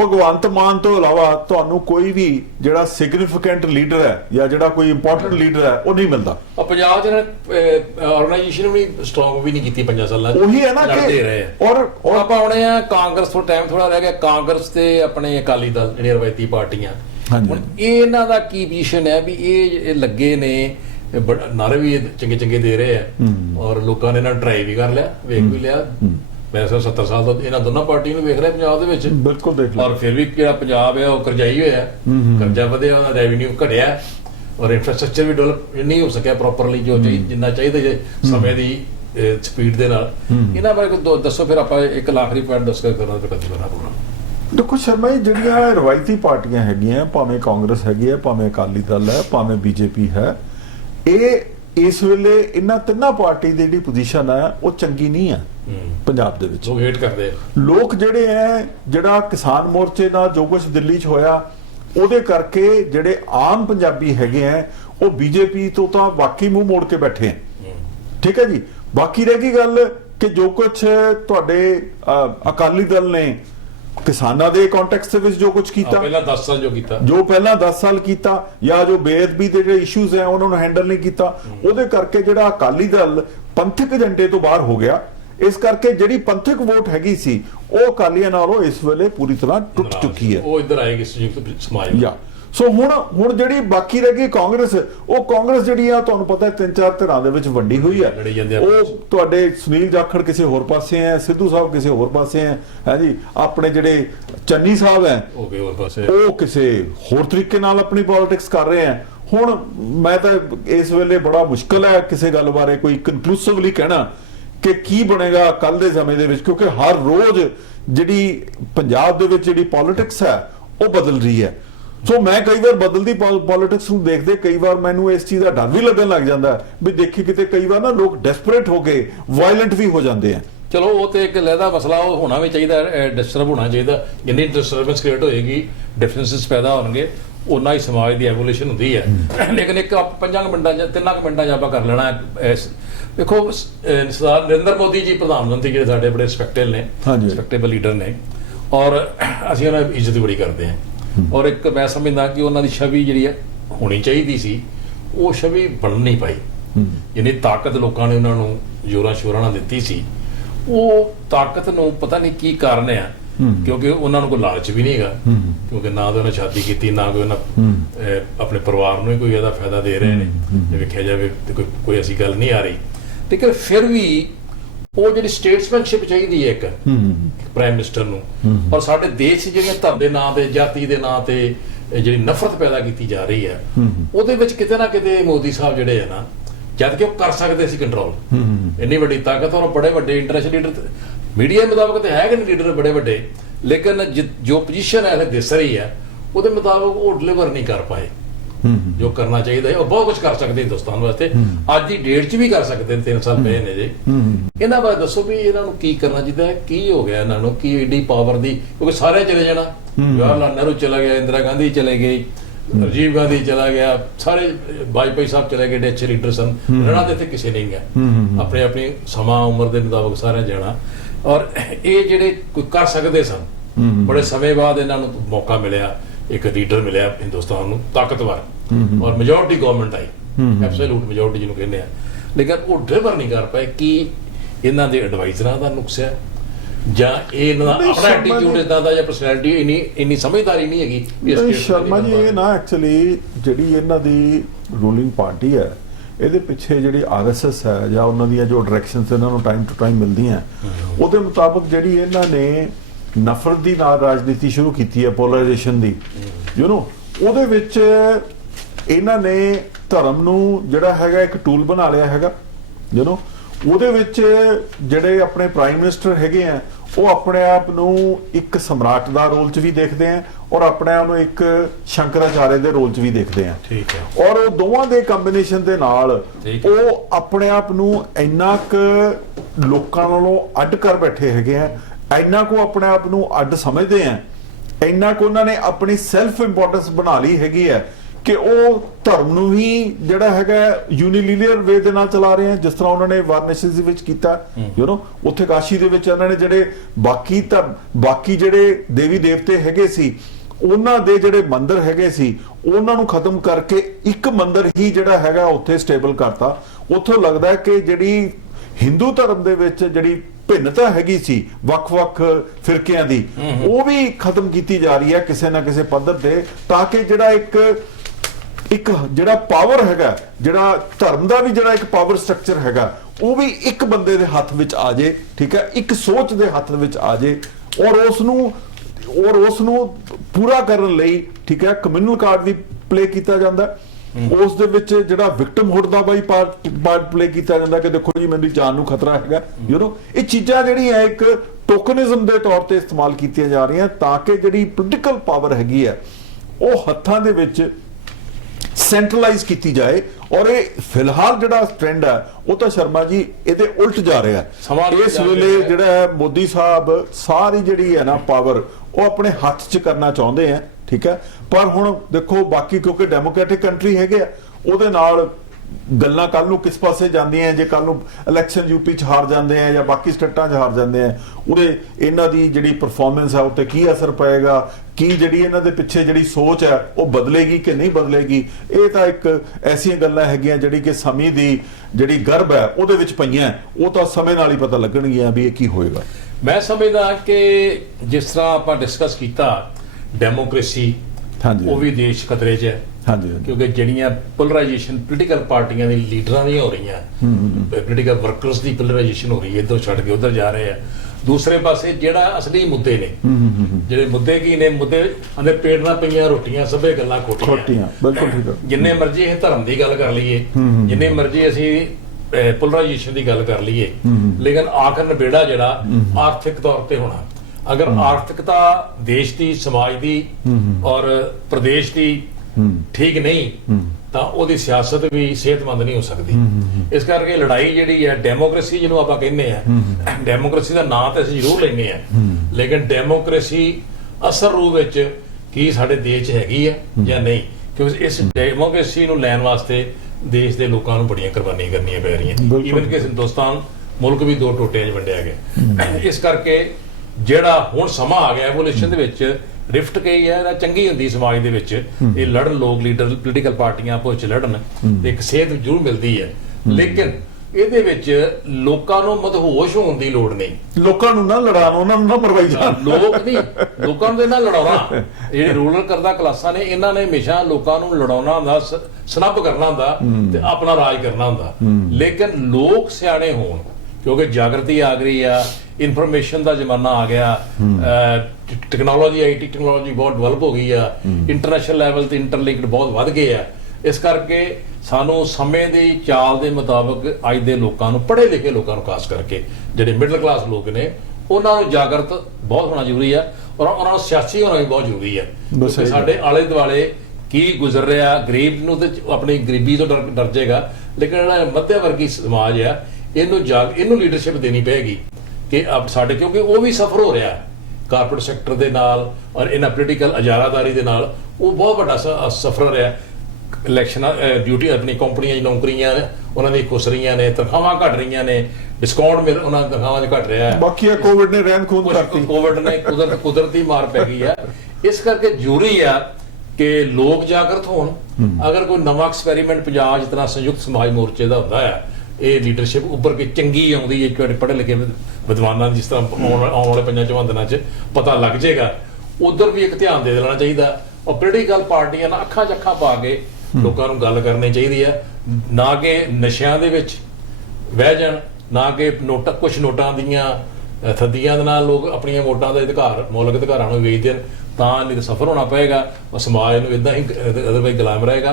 ਭਗਵੰਤ ਮਾਨ ਤੋਂ ਇਲਾਵਾ ਤੁਹਾਨੂੰ ਕੋਈ ਵੀ ਜਿਹੜਾ ਸਿਗਨੀਫੀਕੈਂਟ ਲੀਡਰ ਹੈ ਜਾਂ ਜਿਹੜਾ ਕੋਈ ਇੰਪੋਰਟੈਂਟ ਲੀਡਰ ਹੈ ਉਹ ਨਹੀਂ ਮਿਲਦਾ। ਪੰਜਾਬ ਚ ਆਰਗੇਨਾਈਜੇਸ਼ਨ ਵੀ ਸਟਰੋਂਗ ਵੀ ਨਹੀਂ ਕੀਤੀ 5 ਸਾਲਾਂ ਚ। ਉਹੀ ਹੈ ਨਾ ਕਿ ਔਰ ਆਪਾਂ ਆਉਣੇ ਆ ਕਾਂਗਰਸ ਤੋਂ ਟਾਈਮ ਥੋੜਾ ਰਹਿ ਗਿਆ, ਕਾਂਗਰਸ ਤੇ ਆਪਣੇ ਅਕਾਲੀ ਦਲ ਜਿਹੜੀਆਂ ਰਵਾਇਤੀ ਪਾਰਟੀਆਂ, ਹੁਣ ਇਹਨਾਂ ਦਾ ਕੀ ਪੋਜੀਸ਼ਨ ਹੈ ਵੀ ਇਹ ਲੱਗੇ ਨੇ ਨਾਰੇ ਵੀ ਚੰਗੇ ਚੰਗੇ ਦੇ ਰਹੇ ਆ ਔਰ ਲੋਕਾਂ ਨੇ ਇਹਨਾਂ ਨੂੰ ਟਰਾਈ ਵੀ ਕਰ ਲਿਆ, ਵੇਖ ਵੀ ਲਿਆ। ਵੈਸੇ 70 ਸਾਲ ਤੋਂ ਇਹਨਾਂ ਦੋਨਾਂ ਪਾਰਟੀਆਂ ਨੂੰ ਵੇਖ ਰਿਹਾ ਪੰਜਾਬ ਦੇ ਵਿੱਚ, ਬਿਲਕੁਲ ਦੇਖ ਲਿਆ। ਔਰ ਫਿਰ ਵੀ ਜਿਹੜਾ ਪੰਜਾਬ ਹੈ ਉਹ ਕਰਜ਼ਾਈ ਹੋਇਆ, ਕਰਜ਼ਾ ਵਧਿਆ, ਉਹਦਾ ਰੈਵਨਿਊ ਘਟਿਆ ਔਰ ਇਨਫਰਾਸਟ੍ਰਕਚਰ ਵੀ ਡਿਵੈਲਪ ਨਹੀਂ ਹੋ ਸਕਿਆ ਪ੍ਰੋਪਰਲੀ ਜੋ ਜਿੰਨਾ ਚਾਹੀਦਾ ਜੇ ਸਮੇਂ ਦੀ ਸਪੀਡ ਦੇ ਨਾਲ। ਇਹਨਾਂ ਬਾਰੇ ਦੱਸੋ, ਫਿਰ ਆਪਾਂ ਇੱਕ ਆਖਰੀ ਪੁਆਇੰਟ ਦੱਸ ਕੇ ਕਰਨਾ ਪੂਰਾ। ਦੇਖੋ ਸ਼ਰਮਾ ਜੀ, ਜਿਹੜੀਆਂ ਰਵਾਇਤੀ ਪਾਰਟੀਆਂ ਹੈਗੀਆਂ, ਭਾਵੇਂ ਕਾਂਗਰਸ ਹੈਗੀ ਹੈ, ਭਾਵੇਂ ਅਕਾਲੀ ਦਲ ਹੈ, ਭਾਵੇਂ ਬੀਜੇਪੀ ਹੈ, ਇਹ ਇਸ ਵੇਲੇ ਇਹਨਾਂ ਤਿੰਨਾਂ ਪਾਰਟੀ ਦੀ ਜਿਹੜੀ ਪੋਜੀਸ਼ਨ ਹੈ ਉਹ ਚੰਗੀ ਨਹੀਂ ਹੈ ਪੰਜਾਬ ਦੇ ਵਿੱਚ। ਲੋਕ ਹੇਟ ਕਰਦੇ ਲੋਕ ਜਿਹੜੇ ਹੈ, ਜਿਹੜਾ ਕਿਸਾਨ ਮੋਰਚੇ ਦਾ ਜੋ ਕੁਝ ਦਿੱਲੀ 'ਚ ਹੋਇਆ ਉਹਦੇ ਕਰਕੇ ਜਿਹੜੇ ਆਮ ਪੰਜਾਬੀ ਹੈਗੇ ਆ ਉਹ ਬੀਜੇਪੀ ਤੋਂ ਤਾਂ ਵਾਕਈ ਮੂੰਹ ਮੋੜ ਕੇ ਬੈਠੇ ਆ। ਠੀਕ ਹੈ ਜੀ। ਬਾਕੀ ਰਹਿ ਗਈ ਗੱਲ ਕਿ ਜੋ ਕੁਝ ਤੁਹਾਡੇ ਅਕਾਲੀ ਦਲ ਨੇ ਕਿਸਾਨਾਂ ਦੇ ਕੰਟੈਕਸਟ ਦੇ ਵਿੱਚ ਜੋ ਕੁਝ ਕੀਤਾ, ਪਹਿਲਾਂ 10 ਸਾਲ ਪਹਿਲਾਂ 10 ਸਾਲ ਕੀਤਾ, ਜਾਂ ਜੋ ਬੇਅਦਬੀ ਦੇ ਜਿਹੜੇ ਇਸ਼ੂਜ਼ ਹੈ ਉਹਨਾਂ ਨੂੰ ਹੈਂਡਲ ਨਹੀਂ ਕੀਤਾ, ਉਹਦੇ ਕਰਕੇ ਜਿਹੜਾ ਅਕਾਲੀ ਦਲ ਪੰਥਕ ਏਜੰਡੇ ਤੋਂ ਬਾਹਰ ਹੋ ਗਿਆ। ਇਸ ਕਰਕੇ ਜਿਹੜੀ ਪੰਥਕ ਵੋਟ ਹੈਗੀ ਸੀ ਉਹ ਅਕਾਲੀਆਂ ਨਾਲੋਂ ਇਸ ਵੇਲੇ ਪੂਰੀ ਤਰ੍ਹਾਂ ਟੁੱਟ ਚੁੱਕੀ ਹੈ। ਉਹ ਇੱਧਰ ਆਏਗੀ ਸੰਯੁਕਤ ਸਮਾਜ। ਸੋ ਹੁਣ ਜਿਹੜੀ ਬਾਕੀ ਰਹਿ ਗਈ ਕਾਂਗਰਸ, ਉਹ ਕਾਂਗਰਸ ਜਿਹੜੀ ਆ ਤੁਹਾਨੂੰ ਪਤਾ 3-4 ਧਿਰਾਂ ਦੇ ਵਿੱਚ ਵੰਡੀ ਹੋਈ ਹੈ। ਉਹ ਤੁਹਾਡੇ ਸੁਨੀਲ ਜਾਖੜ ਕਿਸੇ ਹੋਰ ਪਾਸੇ ਹੈ, ਸਿੱਧੂ ਸਾਹਿਬ ਕਿਸੇ ਹੋਰ ਪਾਸੇ ਹੈ, ਹਾਂਜੀ ਆਪਣੇ ਜਿਹੜੇ ਚੰਨੀ ਸਾਹਿਬ ਹੈ ਉਹ ਕਿਸੇ ਹੋਰ ਤਰੀਕੇ ਨਾਲ ਆਪਣੀ ਪੋਲਿਟਿਕਸ ਕਰ ਰਹੇ ਹੈ। ਹੁਣ ਮੈਂ ਤਾਂ ਇਸ ਵੇਲੇ ਬੜਾ ਮੁਸ਼ਕਲ ਹੈ ਕਿਸੇ ਗੱਲ ਬਾਰੇ ਕੋਈ ਕਨਕਲੂਸਿਵਲੀ ਕਹਿਣਾ ਕਿ ਕੀ ਬਣੇਗਾ ਕੱਲ ਦੇ ਸਮੇਂ ਦੇ ਵਿੱਚ, ਕਿਉਂਕਿ ਹਰ ਰੋਜ਼ ਜਿਹੜੀ ਪੰਜਾਬ ਦੇ ਵਿੱਚ ਜਿਹੜੀ ਪੋਲਿਟਿਕਸ ਹੈ ਉਹ ਬਦਲ ਰਹੀ ਹੈ। ਸੋ ਮੈਂ ਕਈ ਵਾਰ ਬਦਲਦੀ ਪੋਲਿਟਿਕਸ ਨੂੰ ਦੇਖਦੇ ਕਈ ਵਾਰ ਮੈਨੂੰ ਇਸ ਚੀਜ਼ ਦਾ ਡਰ ਵੀ ਲੱਗਣ ਲੱਗ ਜਾਂਦਾ ਵੀ ਦੇਖੀ ਕਿਤੇ ਕਈ ਵਾਰ ਨਾ ਲੋਕ ਡੈਸਪਰੇਟ ਹੋ ਕੇ ਵਾਇਲੈਂਟ ਵੀ ਹੋ ਜਾਂਦੇ ਆ। ਚਲੋ ਉਹ ਤੇ ਇੱਕ ਲਹਿਦਾ ਮਸਲਾ ਉਹ ਹੋਣਾ ਵੀ ਚਾਹੀਦਾ, ਡਿਸਟਰਬ ਹੋਣਾ ਚਾਹੀਦਾ। ਜਿੰਨੀ ਡਿਸਟਰਬੈਂਸ ਕ੍ਰੀਏਟ ਹੋਏਗੀ, ਡਿਫਰੈਂਸਿਸ ਪੈਦਾ ਹੋਣਗੇ, ਉਨਾ ਹੀ ਸਮਾਜ ਦੀ ਐਵੋਲੂਸ਼ਨ ਹੁੰਦੀ ਹੈ। ਲੇਕਿਨ ਇੱਕ 5 ਮਿੰਟਾਂ ਜਾਂ 3 ਮਿੰਟਾਂ 'ਚ ਆਪਾਂ ਕਰ ਲੈਣਾ। ਦੇਖੋ ਸਰਦਾਰ ਨਰਿੰਦਰ ਮੋਦੀ ਜੀ ਪ੍ਰਧਾਨ ਮੰਤਰੀ ਜਿਹੜੇ ਸਾਡੇ ਬੜੇ ਰਿਸਪੈਕਟੇਬਲ ਲੀਡਰ ਨੇ, ਔਰ ਅਸੀਂ ਉਹਨਾਂ ਦੀ ਇੱਜ਼ਤ ਬੜੀ ਕਰਦੇ ਹਾਂ। ਔਰ ਇੱਕ ਮੈਂ ਸਮਝਦਾ ਕਿ ਉਹਨਾਂ ਦੀ ਛਵੀ ਜਿਹੜੀ ਹੈ ਹੋਣੀ ਚਾਹੀਦੀ ਸੀ, ਉਹ ਛਵੀ ਬਣ ਨਹੀਂ ਪਾਈ। ਜਿੰਨੀ ਤਾਕਤ ਲੋਕਾਂ ਨੇ ਉਹਨਾਂ ਨੂੰ ਜ਼ੋਰਾਂ ਸ਼ੋਰਾਂ ਨਾਲ ਦਿੱਤੀ ਸੀ, ਉਹ ਤਾਕਤ ਨੂੰ ਪਤਾ ਨਹੀਂ ਕੀ ਕਾਰਨ ਆ, ਕਿਉਂਕਿ ਉਹਨਾਂ ਨੂੰ ਕੋਈ ਲਾਲਚ ਵੀ ਨਹੀਂ ਹੈਗਾ, ਕਿਉਂਕਿ ਨਾ ਤਾਂ ਉਹਨਾਂ ਸ਼ਾਦੀ ਕੀਤੀ, ਨਾ ਕੋਈ ਉਹਨਾਂ ਆਪਣੇ ਪਰਿਵਾਰ ਨੂੰ ਕੋਈ ਇਹਦਾ ਫਾਇਦਾ ਦੇ ਰਹੇ ਨੇ ਜੇ ਵੇਖਿਆ ਜਾਵੇ ਤੇ ਕੋਈ ਐਸੀ ਗੱਲ ਨਹੀਂ ਆ ਰਹੀ। ਲੇਕਿਨ ਫਿਰ ਵੀ ਉਹ ਜਿਹੜੀ ਸਟੇਟਸਮੈਨਸ਼ਿਪ ਚਾਹੀਦੀ ਹੈ ਇੱਕ ਪ੍ਰਾਈਮ ਮਿਨਿਸਟਰ ਨੂੰ, ਔਰ ਸਾਡੇ ਦੇਸ਼ ਜਿਹੜੀਆਂ ਧਰਮ ਦੇ ਨਾਂ ਤੇ, ਜਾਤੀ ਦੇ ਨਾਂ ਤੇ ਜਿਹੜੀ ਨਫ਼ਰਤ ਪੈਦਾ ਕੀਤੀ ਜਾ ਰਹੀ ਹੈ, ਉਹਦੇ ਵਿੱਚ ਕਿਤੇ ਨਾ ਕਿਤੇ ਮੋਦੀ ਸਾਹਿਬ ਜਿਹੜੇ ਆ ਨਾ, ਜਦ ਕਿ ਉਹ ਕਰ ਸਕਦੇ ਸੀ ਕੰਟਰੋਲ, ਇੰਨੀ ਵੱਡੀ ਤਾਕਤ ਔਰ ਬੜੇ ਵੱਡੇ ਇੰਟਰਨੈਸ਼ਨਲ ਲੀਡਰ, ਮੀਡੀਆ ਮੁਤਾਬਕ ਤੇ ਹੈ ਕਿ ਨਹੀਂ ਲੀਡਰ ਬੜੇ ਵੱਡੇ, ਲੇਕਿਨ ਜੋ ਪੋਜੀਸ਼ਨ ਹੈ ਦਿਸ ਰਹੀ ਹੈ ਉਹਦੇ ਮੁਤਾਬਕ ਉਹ ਡਿਲੀਵਰ ਨਹੀਂ ਕਰ ਪਾਏ ਜੋ ਕਰਨਾ ਚਾਹੀਦਾ ਹੈ। ਉਹ ਬਹੁਤ ਕੁਝ ਕਰ ਸਕਦੇ ਹਿੰਦੁਸਤਾਨ ਵਾਸਤੇ, ਅੱਜ ਦੀ ਡੇਟ 'ਚ ਵੀ ਕਰ ਸਕਦੇ ਨੇ। 3 ਸਾਲ ਪਏ ਨੇ ਜੇ। ਇਹਨਾਂ ਬਾਰੇ ਦੱਸੋ ਵੀ ਇਹਨਾਂ ਨੂੰ ਕੀ ਕਰਨਾ ਚਾਹੀਦਾ ਹੈ, ਕੀ ਹੋ ਗਿਆ ਇਹਨਾਂ ਨੂੰ, ਕੀ ਏਡੀ ਪਾਵਰ ਦੀ, ਕਿਉਂਕਿ ਸਾਰੇ ਚਲੇ ਜਾਣਾ, ਜਵਾਹਰ ਲਾਲ ਨਹਿਰੂ ਚਲਾ ਗਿਆ, ਇੰਦਰਾ ਗਾਂਧੀ ਚਲੇ ਗਈ, ਰਾਜੀਵ ਗਾਂਧੀ ਚਲਾ ਗਿਆ, ਸਾਰੇ ਵਾਜਪਾਈ ਸਾਹਿਬ ਚਲੇ ਗਏ, ਅੱਛੇ ਲੀਡਰ ਸਨ। ਰਹਿਣਾ ਤੇ ਇੱਥੇ ਕਿਸੇ ਨਹੀਂ ਹੈ, ਆਪਣੇ ਆਪਣੀ ਸਮਾਂ ਉਮਰ ਦੇ ਮੁਤਾਬਕ ਸਾਰਿਆਂ ਜਾਣਾ। ਔਰ ਇਹ ਜਿਹੜੇ ਕੋਈ ਕਰ ਸਕਦੇ ਸਨ, ਬੜੇ ਸਮੇਂ ਬਾਅਦ ਇਹਨਾਂ ਨੂੰ ਮੌਕਾ ਮਿਲਿਆ, ਇੱਕ ਲੀਡਰ ਮਿਲਿਆ ਹਿੰਦੁਸਤਾਨ ਨੂੰ ਤਾਕਤਵਰ, ਔਰ ਮੈਜੋਰਟੀ ਗਵਰਨਮੈਂਟ ਆਈ, ਐਬਸੋਲੂਟ ਮੈਜੋਰਟੀ ਜਿਹਨੂੰ ਕਹਿੰਦੇ ਆ, ਲੇਕਿਨ ਉਹ ਡਿਲੀਵਰ ਨਹੀਂ ਕਰ ਪਾਏ। ਕੀ ਇਹਨਾਂ ਦੇ ਐਡਵਾਈਜ਼ਰਾਂ ਦਾ ਨੁਕਸ ਹੈ, ਜਾਂ ਇਹ ਇਹਨਾਂ ਦਾ ਆਪਣਾ ਐਟੀਟਿਊਡ ਇਦਾਂ ਦਾ, ਜਾਂ ਪਰਸਨੈਲਿਟੀ ਇੰਨੀ ਸਮਝਦਾਰੀ ਨਹੀਂ ਹੈਗੀ? ਨਹੀਂ ਸ਼ਰਮਾ ਜੀ, ਇਹ ਨਾ ਐਕਚੁਅਲੀ ਜਿਹੜੀ ਇਹਨਾਂ ਦੀ ਰੂਲਿੰਗ ਪਾਰਟੀ ਹੈ, ਇਹਦੇ ਪਿੱਛੇ ਜਿਹੜੀ RSS ਹੈ ਜਾਂ ਉਹਨਾਂ ਦੀਆਂ ਜੋ ਡਾਇਰੈਕਸ਼ਨਸ ਇਹਨਾਂ ਨੂੰ ਟਾਈਮ ਟੂ ਟਾਈਮ ਮਿਲਦੀਆਂ, ਉਹਦੇ ਮੁਤਾਬਕ ਜਿਹੜੀ ਇਹਨਾਂ ਨੇ ਨਫ਼ਰਤ ਦੀ ਨਾਲ ਰਾਜਨੀਤੀ ਸ਼ੁਰੂ ਕੀਤੀ ਹੈ, ਪੋਲਰਾਈਜੇਸ਼ਨ ਦੀ, ਉਹਦੇ ਵਿੱਚ ਇਹਨਾਂ ਨੇ ਧਰਮ ਨੂੰ ਜਿਹੜਾ ਹੈਗਾ ਇੱਕ ਟੂਲ ਬਣਾ ਲਿਆ ਹੈਗਾ। ਉਹਦੇ ਵਿੱਚ ਜਿਹੜੇ ਆਪਣੇ ਪ੍ਰਾਈਮ ਮਿਨਿਸਟਰ ਹੈਗੇ ਆ, ਉਹ ਆਪਣੇ ਆਪ ਨੂੰ ਇੱਕ ਸਮਰਾਟ ਦਾ ਰੋਲ 'ਚ ਵੀ ਦੇਖਦੇ ਆ, ਔਰ ਆਪਣੇ ਆਪ ਨੂੰ ਇੱਕ ਸ਼ੰਕਰਾਚਾਰਿਆ ਦੇ ਰੋਲ 'ਚ ਵੀ ਦੇਖਦੇ ਆ। ਠੀਕ ਹੈ। ਔਰ ਉਹ ਦੋਵਾਂ ਦੇ ਕੰਬੀਨੇਸ਼ਨ ਦੇ ਨਾਲ ਉਹ ਆਪਣੇ ਆਪ ਨੂੰ ਇੰਨਾ ਕੁ ਲੋਕਾਂ ਨਾਲੋਂ ਅੱਡ ਕਰ ਬੈਠੇ ਹੈਗੇ ਆ, ਇੰਨਾ ਕੁ ਆਪਣੇ ਆਪ ਨੂੰ ਅੱਡ ਸਮਝਦੇ ਆ, ਇੰਨਾ ਕੁ ਉਹਨਾਂ ਨੇ ਆਪਣੀ ਸੈਲਫ ਇੰਪੋਰਟੈਂਸ ਬਣਾ ਲਈ ਹੈਗੀ ਹੈ ਕਿ ਉਹ ਧਰਮ ਨੂੰ ਵੀ ਜਿਹੜਾ ਹੈਗਾ ਯੂਨੀਲੀਨੀਅਰ ਵੇ ਦੇ ਨਾਲ ਚਲਾ ਰਹੇ ਆ, ਜਿਸ ਤਰ੍ਹਾਂ ਉਹਨਾਂ ਨੇ ਵਾਰਾਣਸੀ ਦੇ ਵਿੱਚ ਕੀਤਾ। ਉੱਥੇ ਕਾਸ਼ੀ ਦੇ ਵਿੱਚ ਉਹਨਾਂ ਨੇ ਜਿਹੜੇ ਬਾਕੀ ਜਿਹੜੇ ਦੇਵੀ ਦੇਵਤੇ ਹੈਗੇ ਸੀ, ਉਹਨਾਂ ਦੇ ਜਿਹੜੇ ਮੰਦਿਰ ਹੈਗੇ ਸੀ, ਉਹਨਾਂ ਨੂੰ ਖਤਮ ਕਰਕੇ ਇੱਕ ਮੰਦਿਰ ਹੀ ਜਿਹੜਾ ਹੈਗਾ ਉੱਥੇ ਸਟੇਬਲ ਕਰਤਾ। ਉੱਥੋਂ ਲੱਗਦਾ ਕਿ ਜਿਹੜੀ ਹਿੰਦੂ ਧਰਮ ਦੇ ਵਿੱਚ ਜਿਹੜੀ ਭਿੰਨਤਾ ਹੈਗੀ ਸੀ ਵੱਖ-ਵੱਖ ਫਿਰਕਿਆਂ ਦੀ, ਉਹ ਵੀ ਖਤਮ ਕੀਤੀ ਜਾ ਰਹੀ ਹੈ ਕਿਸੇ ਨਾ ਕਿਸੇ ਪੱਧਰ ਤੇ, ਤਾਂ ਕਿ ਜਿਹੜਾ ਇੱਕ ਜਿਹੜਾ ਪਾਵਰ ਹੈਗਾ, ਜਿਹੜਾ ਧਰਮ ਦਾ ਵੀ ਜਿਹੜਾ ਇੱਕ ਪਾਵਰ ਸਟਰਕਚਰ ਹੈਗਾ, ਉਹ ਵੀ ਇੱਕ ਬੰਦੇ ਦੇ ਹੱਥ ਵਿੱਚ ਆ ਜੇ, ਠੀਕ ਹੈ, ਇੱਕ ਸੋਚ ਦੇ ਹੱਥ ਵਿੱਚ ਆ ਜੇ, ਔਰ ਉਸ ਨੂੰ ਪੂਰਾ ਕਰਨ ਲਈ, ਠੀਕ ਹੈ, ਕਮਿਊਨਲ ਕਾਰਡ ਵੀ ਪਲੇ ਕੀਤਾ ਜਾਂਦਾ। ਉਸ ਦੇ ਵਿੱਚ ਜਿਹੜਾ ਵਿਕਟਮਹੁੱਡ ਦਾ ਬਾਈ ਪਾਰਟ ਪਲੇ ਕੀਤਾ ਜਾਂਦਾ ਕਿ ਦੇਖੋ ਜੀ ਮੇਰੀ ਜਾਨ ਨੂੰ ਖਤਰਾ ਹੈਗਾ। ਇਹ ਚੀਜ਼ਾਂ ਜਿਹੜੀਆਂ ਇੱਕ ਟੋਕਨਿਜ਼ਮ ਦੇ ਤੌਰ ਤੇ ਇਸਤੇਮਾਲ ਕੀਤੀਆਂ ਜਾ ਰਹੀਆਂ, ਤਾਂ ਕਿ ਜਿਹੜੀ ਪੋਲੀਟੀਕਲ ਪਾਵਰ ਹੈਗੀ ਹੈ ਉਹ ਹੱਥਾਂ ਦੇ ਵਿੱਚ ਸੈਂਟਰਲਾਈਜ਼ ਕੀਤੀ ਜਾਏ। ਔਰ ਇਹ ਫਿਲਹਾਲ ਜਿਹੜਾ ਟ੍ਰੈਂਡ ਹੈ ਉਹ ਤਾਂ ਸ਼ਰਮਾ ਜੀ ਇਹਦੇ ਉਲਟ ਜਾ ਰਿਹਾ ਹੈ। ਇਸ ਵੇਲੇ ਜਿਹੜਾ ਹੈ ਮੋਦੀ ਸਾਹਿਬ ਸਾਰੀ ਜਿਹੜੀ ਹੈ ਨਾ ਪਾਵਰ ਉਹ ਆਪਣੇ ਹੱਥ 'ਚ ਕਰਨਾ ਚਾਹੁੰਦੇ ਆ, ਠੀਕ ਹੈ, ਪਰ ਹੁਣ ਦੇਖੋ ਬਾਕੀ ਕਿਉਂਕਿ ਡੈਮੋਕ੍ਰੈਟਿਕ ਕੰਟਰੀ ਹੈਗੇ ਆ, ਉਹਦੇ ਨਾਲ ਗੱਲਾਂ ਕੱਲ ਨੂੰ ਕਿਸ ਪਾਸੇ ਜਾਂਦੀਆਂ, ਜੇ ਕੱਲ ਨੂੰ ਇਲੈਕਸ਼ਨ ਯੂਪੀ 'ਚ ਹਾਰ ਜਾਂਦੇ ਆ ਜਾਂ ਬਾਕੀ ਸਟੇਟਾਂ 'ਚ ਹਾਰ ਜਾਂਦੇ ਆ, ਉਹਦੇ ਇਹਨਾਂ ਦੀ ਜਿਹੜੀ ਪਰਫਾਰਮੈਂਸ ਹੈ ਉੱਤੇ ਕੀ ਅਸਰ ਪਏਗਾ, ਕੀ ਜਿਹੜੀ ਇਹਨਾਂ ਦੇ ਪਿੱਛੇ ਜਿਹੜੀ ਸੋਚ ਹੈ ਉਹ ਬਦਲੇਗੀ ਕਿ ਨਹੀਂ ਬਦਲੇਗੀ। ਇਹ ਤਾਂ ਇੱਕ ਐਸੀਆਂ ਗੱਲਾਂ ਹੈਗੀਆਂ ਜਿਹੜੀ ਕਿ ਸਮੇਂ ਦੀ ਜਿਹੜੀ ਗਰਭ ਹੈ ਉਹਦੇ ਵਿੱਚ ਪਈਆਂ, ਉਹ ਤਾਂ ਸਮੇਂ ਨਾਲ ਹੀ ਪਤਾ ਲੱਗਣਗੀਆਂ ਵੀ ਇਹ ਕੀ ਹੋਏਗਾ। ਮੈਂ ਸਮਝਦਾ ਕਿ ਜਿਸ ਤਰ੍ਹਾਂ ਆਪਾਂ ਡਿਸਕਸ ਕੀਤਾ, ਡੈਮੋਕ੍ਰੇਸੀ ਹਾਂਜੀ। ਉਹ ਵੀ ਦੇਸ਼ ਖਤਰੇ 'ਚ ਹੈ। ਹਾਂਜੀ ਹਾਂਜੀ ਕਿਉਂਕਿ ਜਿਹੜੀਆਂ ਪੋਲਰਾਈਜੇਸ਼ਨ ਪੋਲੀਟੀਕਲ ਪਾਰਟੀਆਂ ਦੇ ਲੀਡਰਾਂ ਦੀਆਂ ਹੋ ਰਹੀਆਂ, ਪੋਲੀਟੀਕਲ ਵਰਕਰਸ ਦੀ ਪੋਲਰਾਈਜੇਸ਼ਨ ਹੋ ਰਹੀ ਹੈ, ਇੱਧਰੋਂ ਛੱਡ ਕੇ ਉੱਧਰ ਜਾ ਰਹੇ ਆ। ਦੂਸਰੇ ਪਾਸੇ ਜਿਹੜਾ ਅਸਲੀ ਮੁੱਦੇ ਨੇ, ਜਿਹੜੇ ਮੁੱਦੇ ਕੀ ਨੇ, ਮੁੱਦੇ ਅੰਦਰ ਪੇਟ ਨਾਲ ਪਈਆਂ ਰੋਟੀਆਂ, ਸਭੇ ਗੱਲਾਂ ਖੋਟੀਆਂ, ਬਿਲਕੁਲ ਠੀਕ ਹੈ। ਜਿੰਨੇ ਮਰਜ਼ੀ ਇਹ ਧਰਮ ਦੀ ਗੱਲ ਕਰ ਲਈਏ, ਜਿੰਨੇ ਮਰਜ਼ੀ ਅਸੀਂ ਪੋਲਰਾਈਜੇਸ਼ਨ ਦੀ ਗੱਲ ਕਰ ਲਈਏ, ਲੇਕਿਨ ਆਖਰ ਨਿਬੇੜਾ ਜਿਹੜਾ ਆਰਥਿਕ ਤੌਰ ਤੇ ਹੋਣਾ। ਅਗਰ ਆਰਥਿਕਤਾ ਦੇਸ਼ ਦੀ, ਸਮਾਜ ਦੀ ਔਰ ਪ੍ਰਦੇਸ਼ ਦੀ ਠੀਕ ਨਹੀਂ ਤਾਂ ਉਹਦੀ ਸਿਆਸਤ ਵੀ ਸਿਹਤਮੰਦ ਨਹੀਂ ਹੋ ਸਕਦੀ। ਇਸ ਕਰਕੇ ਲੜਾਈ ਜਿਹੜੀ ਹੈ ਡੈਮੋਕ੍ਰੇਸੀ ਜਿਹਨੂੰ ਆਪਾਂ ਕਹਿੰਦੇ ਆ, ਡੈਮੋਕ੍ਰੇਸੀ ਦਾ ਨਾਂ ਤਾਂ ਅਸੀਂ ਜ਼ਰੂਰ ਲੈਂਦੇ ਆ, ਲੇਕਿਨ ਡੈਮੋਕ੍ਰੇਸੀ ਅਸਲ ਰੂਪ ਵਿੱਚ ਕੀ ਸਾਡੇ ਦੇਸ਼ 'ਚ ਹੈਗੀ ਹੈ ਜਾਂ ਨਹੀਂ, ਕਿਉਂਕਿ ਇਸ ਡੈਮੋਕ੍ਰੇਸੀ ਨੂੰ ਲੈਣ ਵਾਸਤੇ ਦੇਸ਼ ਦੇ ਲੋਕਾਂ ਨੂੰ ਬੜੀਆਂ ਕੁਰਬਾਨੀਆਂ ਕਰਨੀਆਂ ਪੈ ਰਹੀਆਂ। ਈਵਨ ਕਿ ਹਿੰਦੁਸਤਾਨ ਮੁਲਕ ਵੀ ਦੋ ਟੋਟਿਆਂ 'ਚ ਵੰਡਿਆ ਗਿਆ। ਇਸ ਕਰਕੇ ਜਿਹੜਾ ਹੁਣ ਸਮਾਂ ਆ ਗਿਆ ਐਵੋਲੂਸ਼ਨ ਦੇ ਵਿੱਚ, ਰਿਫਟ ਕਹੀ ਹੈ ਚੰਗੀ ਹੁੰਦੀ ਸਮਾਜ ਦੇ ਵਿੱਚ, ਇਹ ਲੜਨ ਲੋਕ, ਲੀਡਰ ਪੋਲੀਟੀਕਲ ਪਾਰਟੀਆਂ ਆਪੋ ਵਿੱਚ ਲੜਨ ਤੇ ਇੱਕ ਸੇਧ ਜ਼ਰੂਰ ਮਿਲਦੀ ਹੈ, ਲੇਕਿਨ ਇਹਦੇ ਵਿੱਚ ਲੋਕਾਂ ਨੂੰ ਮਦਹੋਸ਼ ਹੋਣ ਦੀ ਲੋੜ ਨਹੀਂ। ਲੋਕਾਂ ਨੂੰ ਨਾ ਲੜਾਉਣ, ਉਹਨਾਂ ਨੂੰ ਨਾ ਮਰਵਾਈ ਜਾਣ। ਲੋਕ ਨਹੀਂ, ਲੋਕਾਂ ਨੂੰ ਇਹਨਾਂ ਲੜਾਉਣਾ। ਜਿਹੜੇ ਰੂਲਰ ਕਰਦਾ ਕਲਾਸਾਂ ਨੇ, ਇਹਨਾਂ ਨੇ ਹਮੇਸ਼ਾ ਲੋਕਾਂ ਨੂੰ ਲੜਾਉਣਾ ਹੁੰਦਾ, ਸਨੱਬ ਕਰਨਾ ਹੁੰਦਾ ਤੇ ਆਪਣਾ ਰਾਜ ਕਰਨਾ ਹੁੰਦਾ। ਲੇਕਿਨ ਲੋਕ ਸਿਆਣੇ ਹੋਣ, ਕਿਉਂਕਿ ਜਾਗਰਤੀ ਆ ਗਈ ਆ, ਇਨਫੋਰਮੇਸ਼ਨ ਦਾ ਜ਼ਮਾਨਾ ਆ ਗਿਆ, ਟੈਕਨੋਲੋਜੀ, ਆਈਟੀ ਟੈਕਨੋਲੋਜੀ ਬਹੁਤ ਡਿਵੈਲਪ ਹੋ ਗਈ ਆ, ਇੰਟਰਨੈਸ਼ਨਲ ਲੈਵਲ ਤੇ ਇੰਟਰਲਿੰਕਡ ਬਹੁਤ ਵੱਧ ਗਏ ਆ। ਇਸ ਕਰਕੇ ਸਾਨੂੰ ਸਮੇਂ ਦੀ ਚਾਲ ਦੇ ਮੁਤਾਬਕ ਅੱਜ ਦੇ ਲੋਕਾਂ ਨੂੰ, ਪੜ੍ਹੇ ਲਿਖੇ ਲੋਕਾਂ ਨੂੰ ਖਾਸ ਕਰਕੇ, ਜਿਹੜੇ ਮਿਡਲ ਕਲਾਸ ਲੋਕ ਨੇ, ਉਹਨਾਂ ਨੂੰ ਜਾਗਰਤ ਬਹੁਤ ਹੋਣਾ ਜ਼ਰੂਰੀ ਆ, ਔਰ ਉਹਨਾਂ ਨੂੰ ਸਿਆਸੀ ਹੋਣਾ ਵੀ ਬਹੁਤ ਜ਼ਰੂਰੀ ਹੈ। ਕਿਉਂਕਿ ਸਾਡੇ ਆਲੇ ਦੁਆਲੇ ਕੀ ਗੁਜ਼ਰ ਰਿਹਾ, ਗਰੀਬ ਨੂੰ ਤੇ ਆਪਣੀ ਗਰੀਬੀ ਤੋਂ ਡਰ ਜਾਏਗਾ, ਲੇਕਿਨ ਜਿਹੜਾ ਮੱਧਿਆ ਵਰਗੀ ਸਮਾਜ ਆ, ਇਹਨੂੰ ਲੀਡਰਸ਼ਿਪ ਦੇਣੀ ਪਏਗੀ ਕਿ ਸਾਡੇ, ਕਿਉਂਕਿ ਉਹ ਵੀ ਸਫਰ ਹੋ ਰਿਹਾ ਕਾਰਪੋਰੇਟ ਸੈਕਟਰ ਦੇ ਨਾਲ ਔਰ ਇਹਨਾਂ ਪੋਲੀਟੀਕਲ ਅਜਾਰਾਦਾਰੀ ਦੇ ਨਾਲ, ਉਹ ਬਹੁਤ ਵੱਡਾ ਸਫਰ ਰਿਹਾ। ਇਲੈਕਸ਼ਨਾਂ, ਡਿਊਟੀ, ਆਪਣੀ ਕੰਪਨੀਆਂ 'ਚ ਨੌਕਰੀਆਂ ਉਹਨਾਂ ਦੀ ਖੁੱਸ ਰਹੀਆਂ ਨੇ, ਤਨਖਾਹਾਂ ਘਟ ਰਹੀਆਂ ਨੇ, ਡਿਸਕਾਊਂਟ ਮਿਲ ਉਹਨਾਂ ਤਨਖਾਹਾਂ 'ਚ ਘਟ ਰਿਹਾ ਹੈ। ਬਾਕੀ ਕੋਵਿਡ ਨੇ ਰਹਿੰਦ ਖੂੰਦ ਕਰਤੀ, ਕੋਵਿਡ ਨੇ ਕੁਦਰਤੀ ਮਾਰ ਪੈ ਗਈ ਆ। ਇਸ ਕਰਕੇ ਜ਼ਰੂਰੀ ਆ ਕਿ ਲੋਕ ਜਾਗਰਤ ਹੋਣ। ਅਗਰ ਕੋਈ ਨਵਾਂ ਐਕਸਪੈਰੀਮੈਂਟ ਪੰਜਾਬ ਜਿਸ ਤਰ੍ਹਾਂ ਸੰਯੁਕਤ ਸਮਾਜ ਮੋਰਚੇ ਦਾ ਹੁੰਦਾ ਆ, ਇਹ ਲੀਡਰਸ਼ਿਪ ਉੱਪਰ ਕੇ ਚੰਗੀ ਆਉਂਦੀ ਹੈ, ਕਿ ਪੜ੍ਹੇ ਲਿਖੇ ਵਿਦਵਾਨਾਂ ਜਿਸ ਤਰ੍ਹਾਂ ਆਉਣ ਵਾਲੇ 5-4 ਦਿਨਾਂ 'ਚ ਪਤਾ ਲੱਗ ਜਾਏਗਾ, ਉਧਰ ਵੀ ਇੱਕ ਧਿਆਨ ਦੇ ਦੇਣਾ ਚਾਹੀਦਾ। ਔਰ ਪੋਲੀਟੀਕਲ ਪਾਰਟੀਆਂ ਨਾਲ ਅੱਖਾਂ 'ਚ ਅੱਖਾਂ ਪਾ ਕੇ ਲੋਕਾਂ ਨੂੰ ਗੱਲ ਕਰਨੀ ਚਾਹੀਦੀ ਹੈ, ਨਾ ਕਿ ਨਸ਼ਿਆਂ ਦੇ ਵਿੱਚ ਵਹਿ ਜਾਣ, ਨਾ ਕਿ ਕੁਝ ਨੋਟਾਂ ਦੀਆਂ ਥੱਦੀਆਂ ਦੇ ਨਾਲ ਲੋਕ ਆਪਣੀਆਂ ਵੋਟਾਂ ਦਾ ਅਧਿਕਾਰ, ਮੌਲਿਕ ਅਧਿਕਾਰਾਂ ਨੂੰ ਵੇਚ ਦੇਣ, ਤਾਂ ਨਹੀਂ ਸਫਰ ਹੋਣਾ ਪਏਗਾ ਔਰ ਸਮਾਜ ਨੂੰ ਇਦਾਂ ਹੀ ਅਦਰਵਾਈਜ਼ ਗੁਲਾਮ ਰਹੇਗਾ।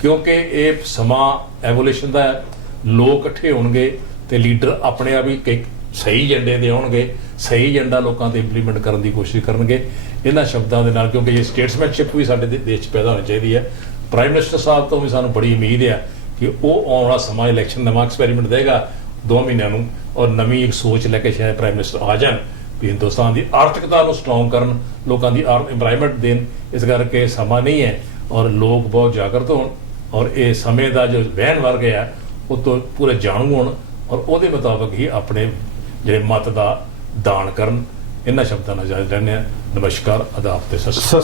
ਕਿਉਂਕਿ ਇਹ ਸਮਾਂ ਐਵੋਲੂਸ਼ਨ ਦਾ ਹੈ, ਲੋਕ ਇਕੱਠੇ ਹੋਣਗੇ ਤੇ ਲੀਡਰ ਆਪਣੇ ਆਪ ਹੀ ਸਹੀ ਏਜੰਡੇ ਤੇ ਆਉਣਗੇ, ਸਹੀ ਏਜੰਡਾ ਲੋਕਾਂ ਤੇ ਇੰਪਲੀਮੈਂਟ ਕਰਨ ਦੀ ਕੋਸ਼ਿਸ਼ ਕਰਨਗੇ ਇਹਨਾਂ ਸ਼ਬਦਾਂ ਦੇ ਨਾਲ। ਕਿਉਂਕਿ ਇਹ ਸਟੇਟਸਮੈਨਸ਼ਿਪ ਵੀ ਸਾਡੇ ਦੇਸ਼ 'ਚ ਪੈਦਾ ਹੋਣੀ ਚਾਹੀਦੀ ਹੈ। ਪ੍ਰਾਈਮ ਮਿਨਿਸਟਰ ਸਾਹਿਬ ਤੋਂ ਵੀ ਸਾਨੂੰ ਬੜੀ ਉਮੀਦ ਹੈ ਕਿ ਉਹ ਆਉਣ ਵਾਲਾ ਸਮਾਂ ਇਲੈਕਸ਼ਨ ਨਵਾਂ ਐਕਸਪੈਰੀਮੈਂਟ ਦੇਗਾ 2 ਮਹੀਨਿਆਂ ਨੂੰ, ਔਰ ਨਵੀਂ ਇੱਕ ਸੋਚ ਲੈ ਕੇ ਸ਼ਾਇਦ ਪ੍ਰਾਈਮ ਮਿਨਿਸਟਰ ਆ ਜਾਣ ਵੀ ਹਿੰਦੁਸਤਾਨ ਦੀ ਆਰਥਿਕਤਾ ਨੂੰ ਸਟਰੋਂਗ ਕਰਨ, ਲੋਕਾਂ ਦੀ ਇੰਪਲਾਇਮੈਂਟ ਦੇਣ। ਇਸ ਕਰਕੇ ਸਮਾਂ ਨਹੀਂ ਹੈ ਔਰ ਲੋਕ ਬਹੁਤ ਜਾਗਰਤ ਹੋਣ, ਔਰ ਇਹ ਸਮੇਂ ਦਾ ਜੋ ਵਹਿਣ ਵਰ ਗਿਆ ਉਹ ਤੋਂ ਪੂਰੇ ਜਾਣੂ ਹੋਣ, ਔਰ ਉਹਦੇ ਮੁਤਾਬਕ ਹੀ ਆਪਣੇ ਜਿਹੜੇ ਮਤ ਦਾ ਦਾਨ ਕਰਨ। ਇਹਨਾਂ ਸ਼ਬਦਾਂ ਨਾਲ ਇਜਾਜ਼ਤ ਲੈਂਦੇ ਹਾਂ। ਨਮਸਕਾਰ, ਆਦਾਬ ਤੇ ਸਤਿ ਸ਼੍ਰੀ ਅਕਾਲ।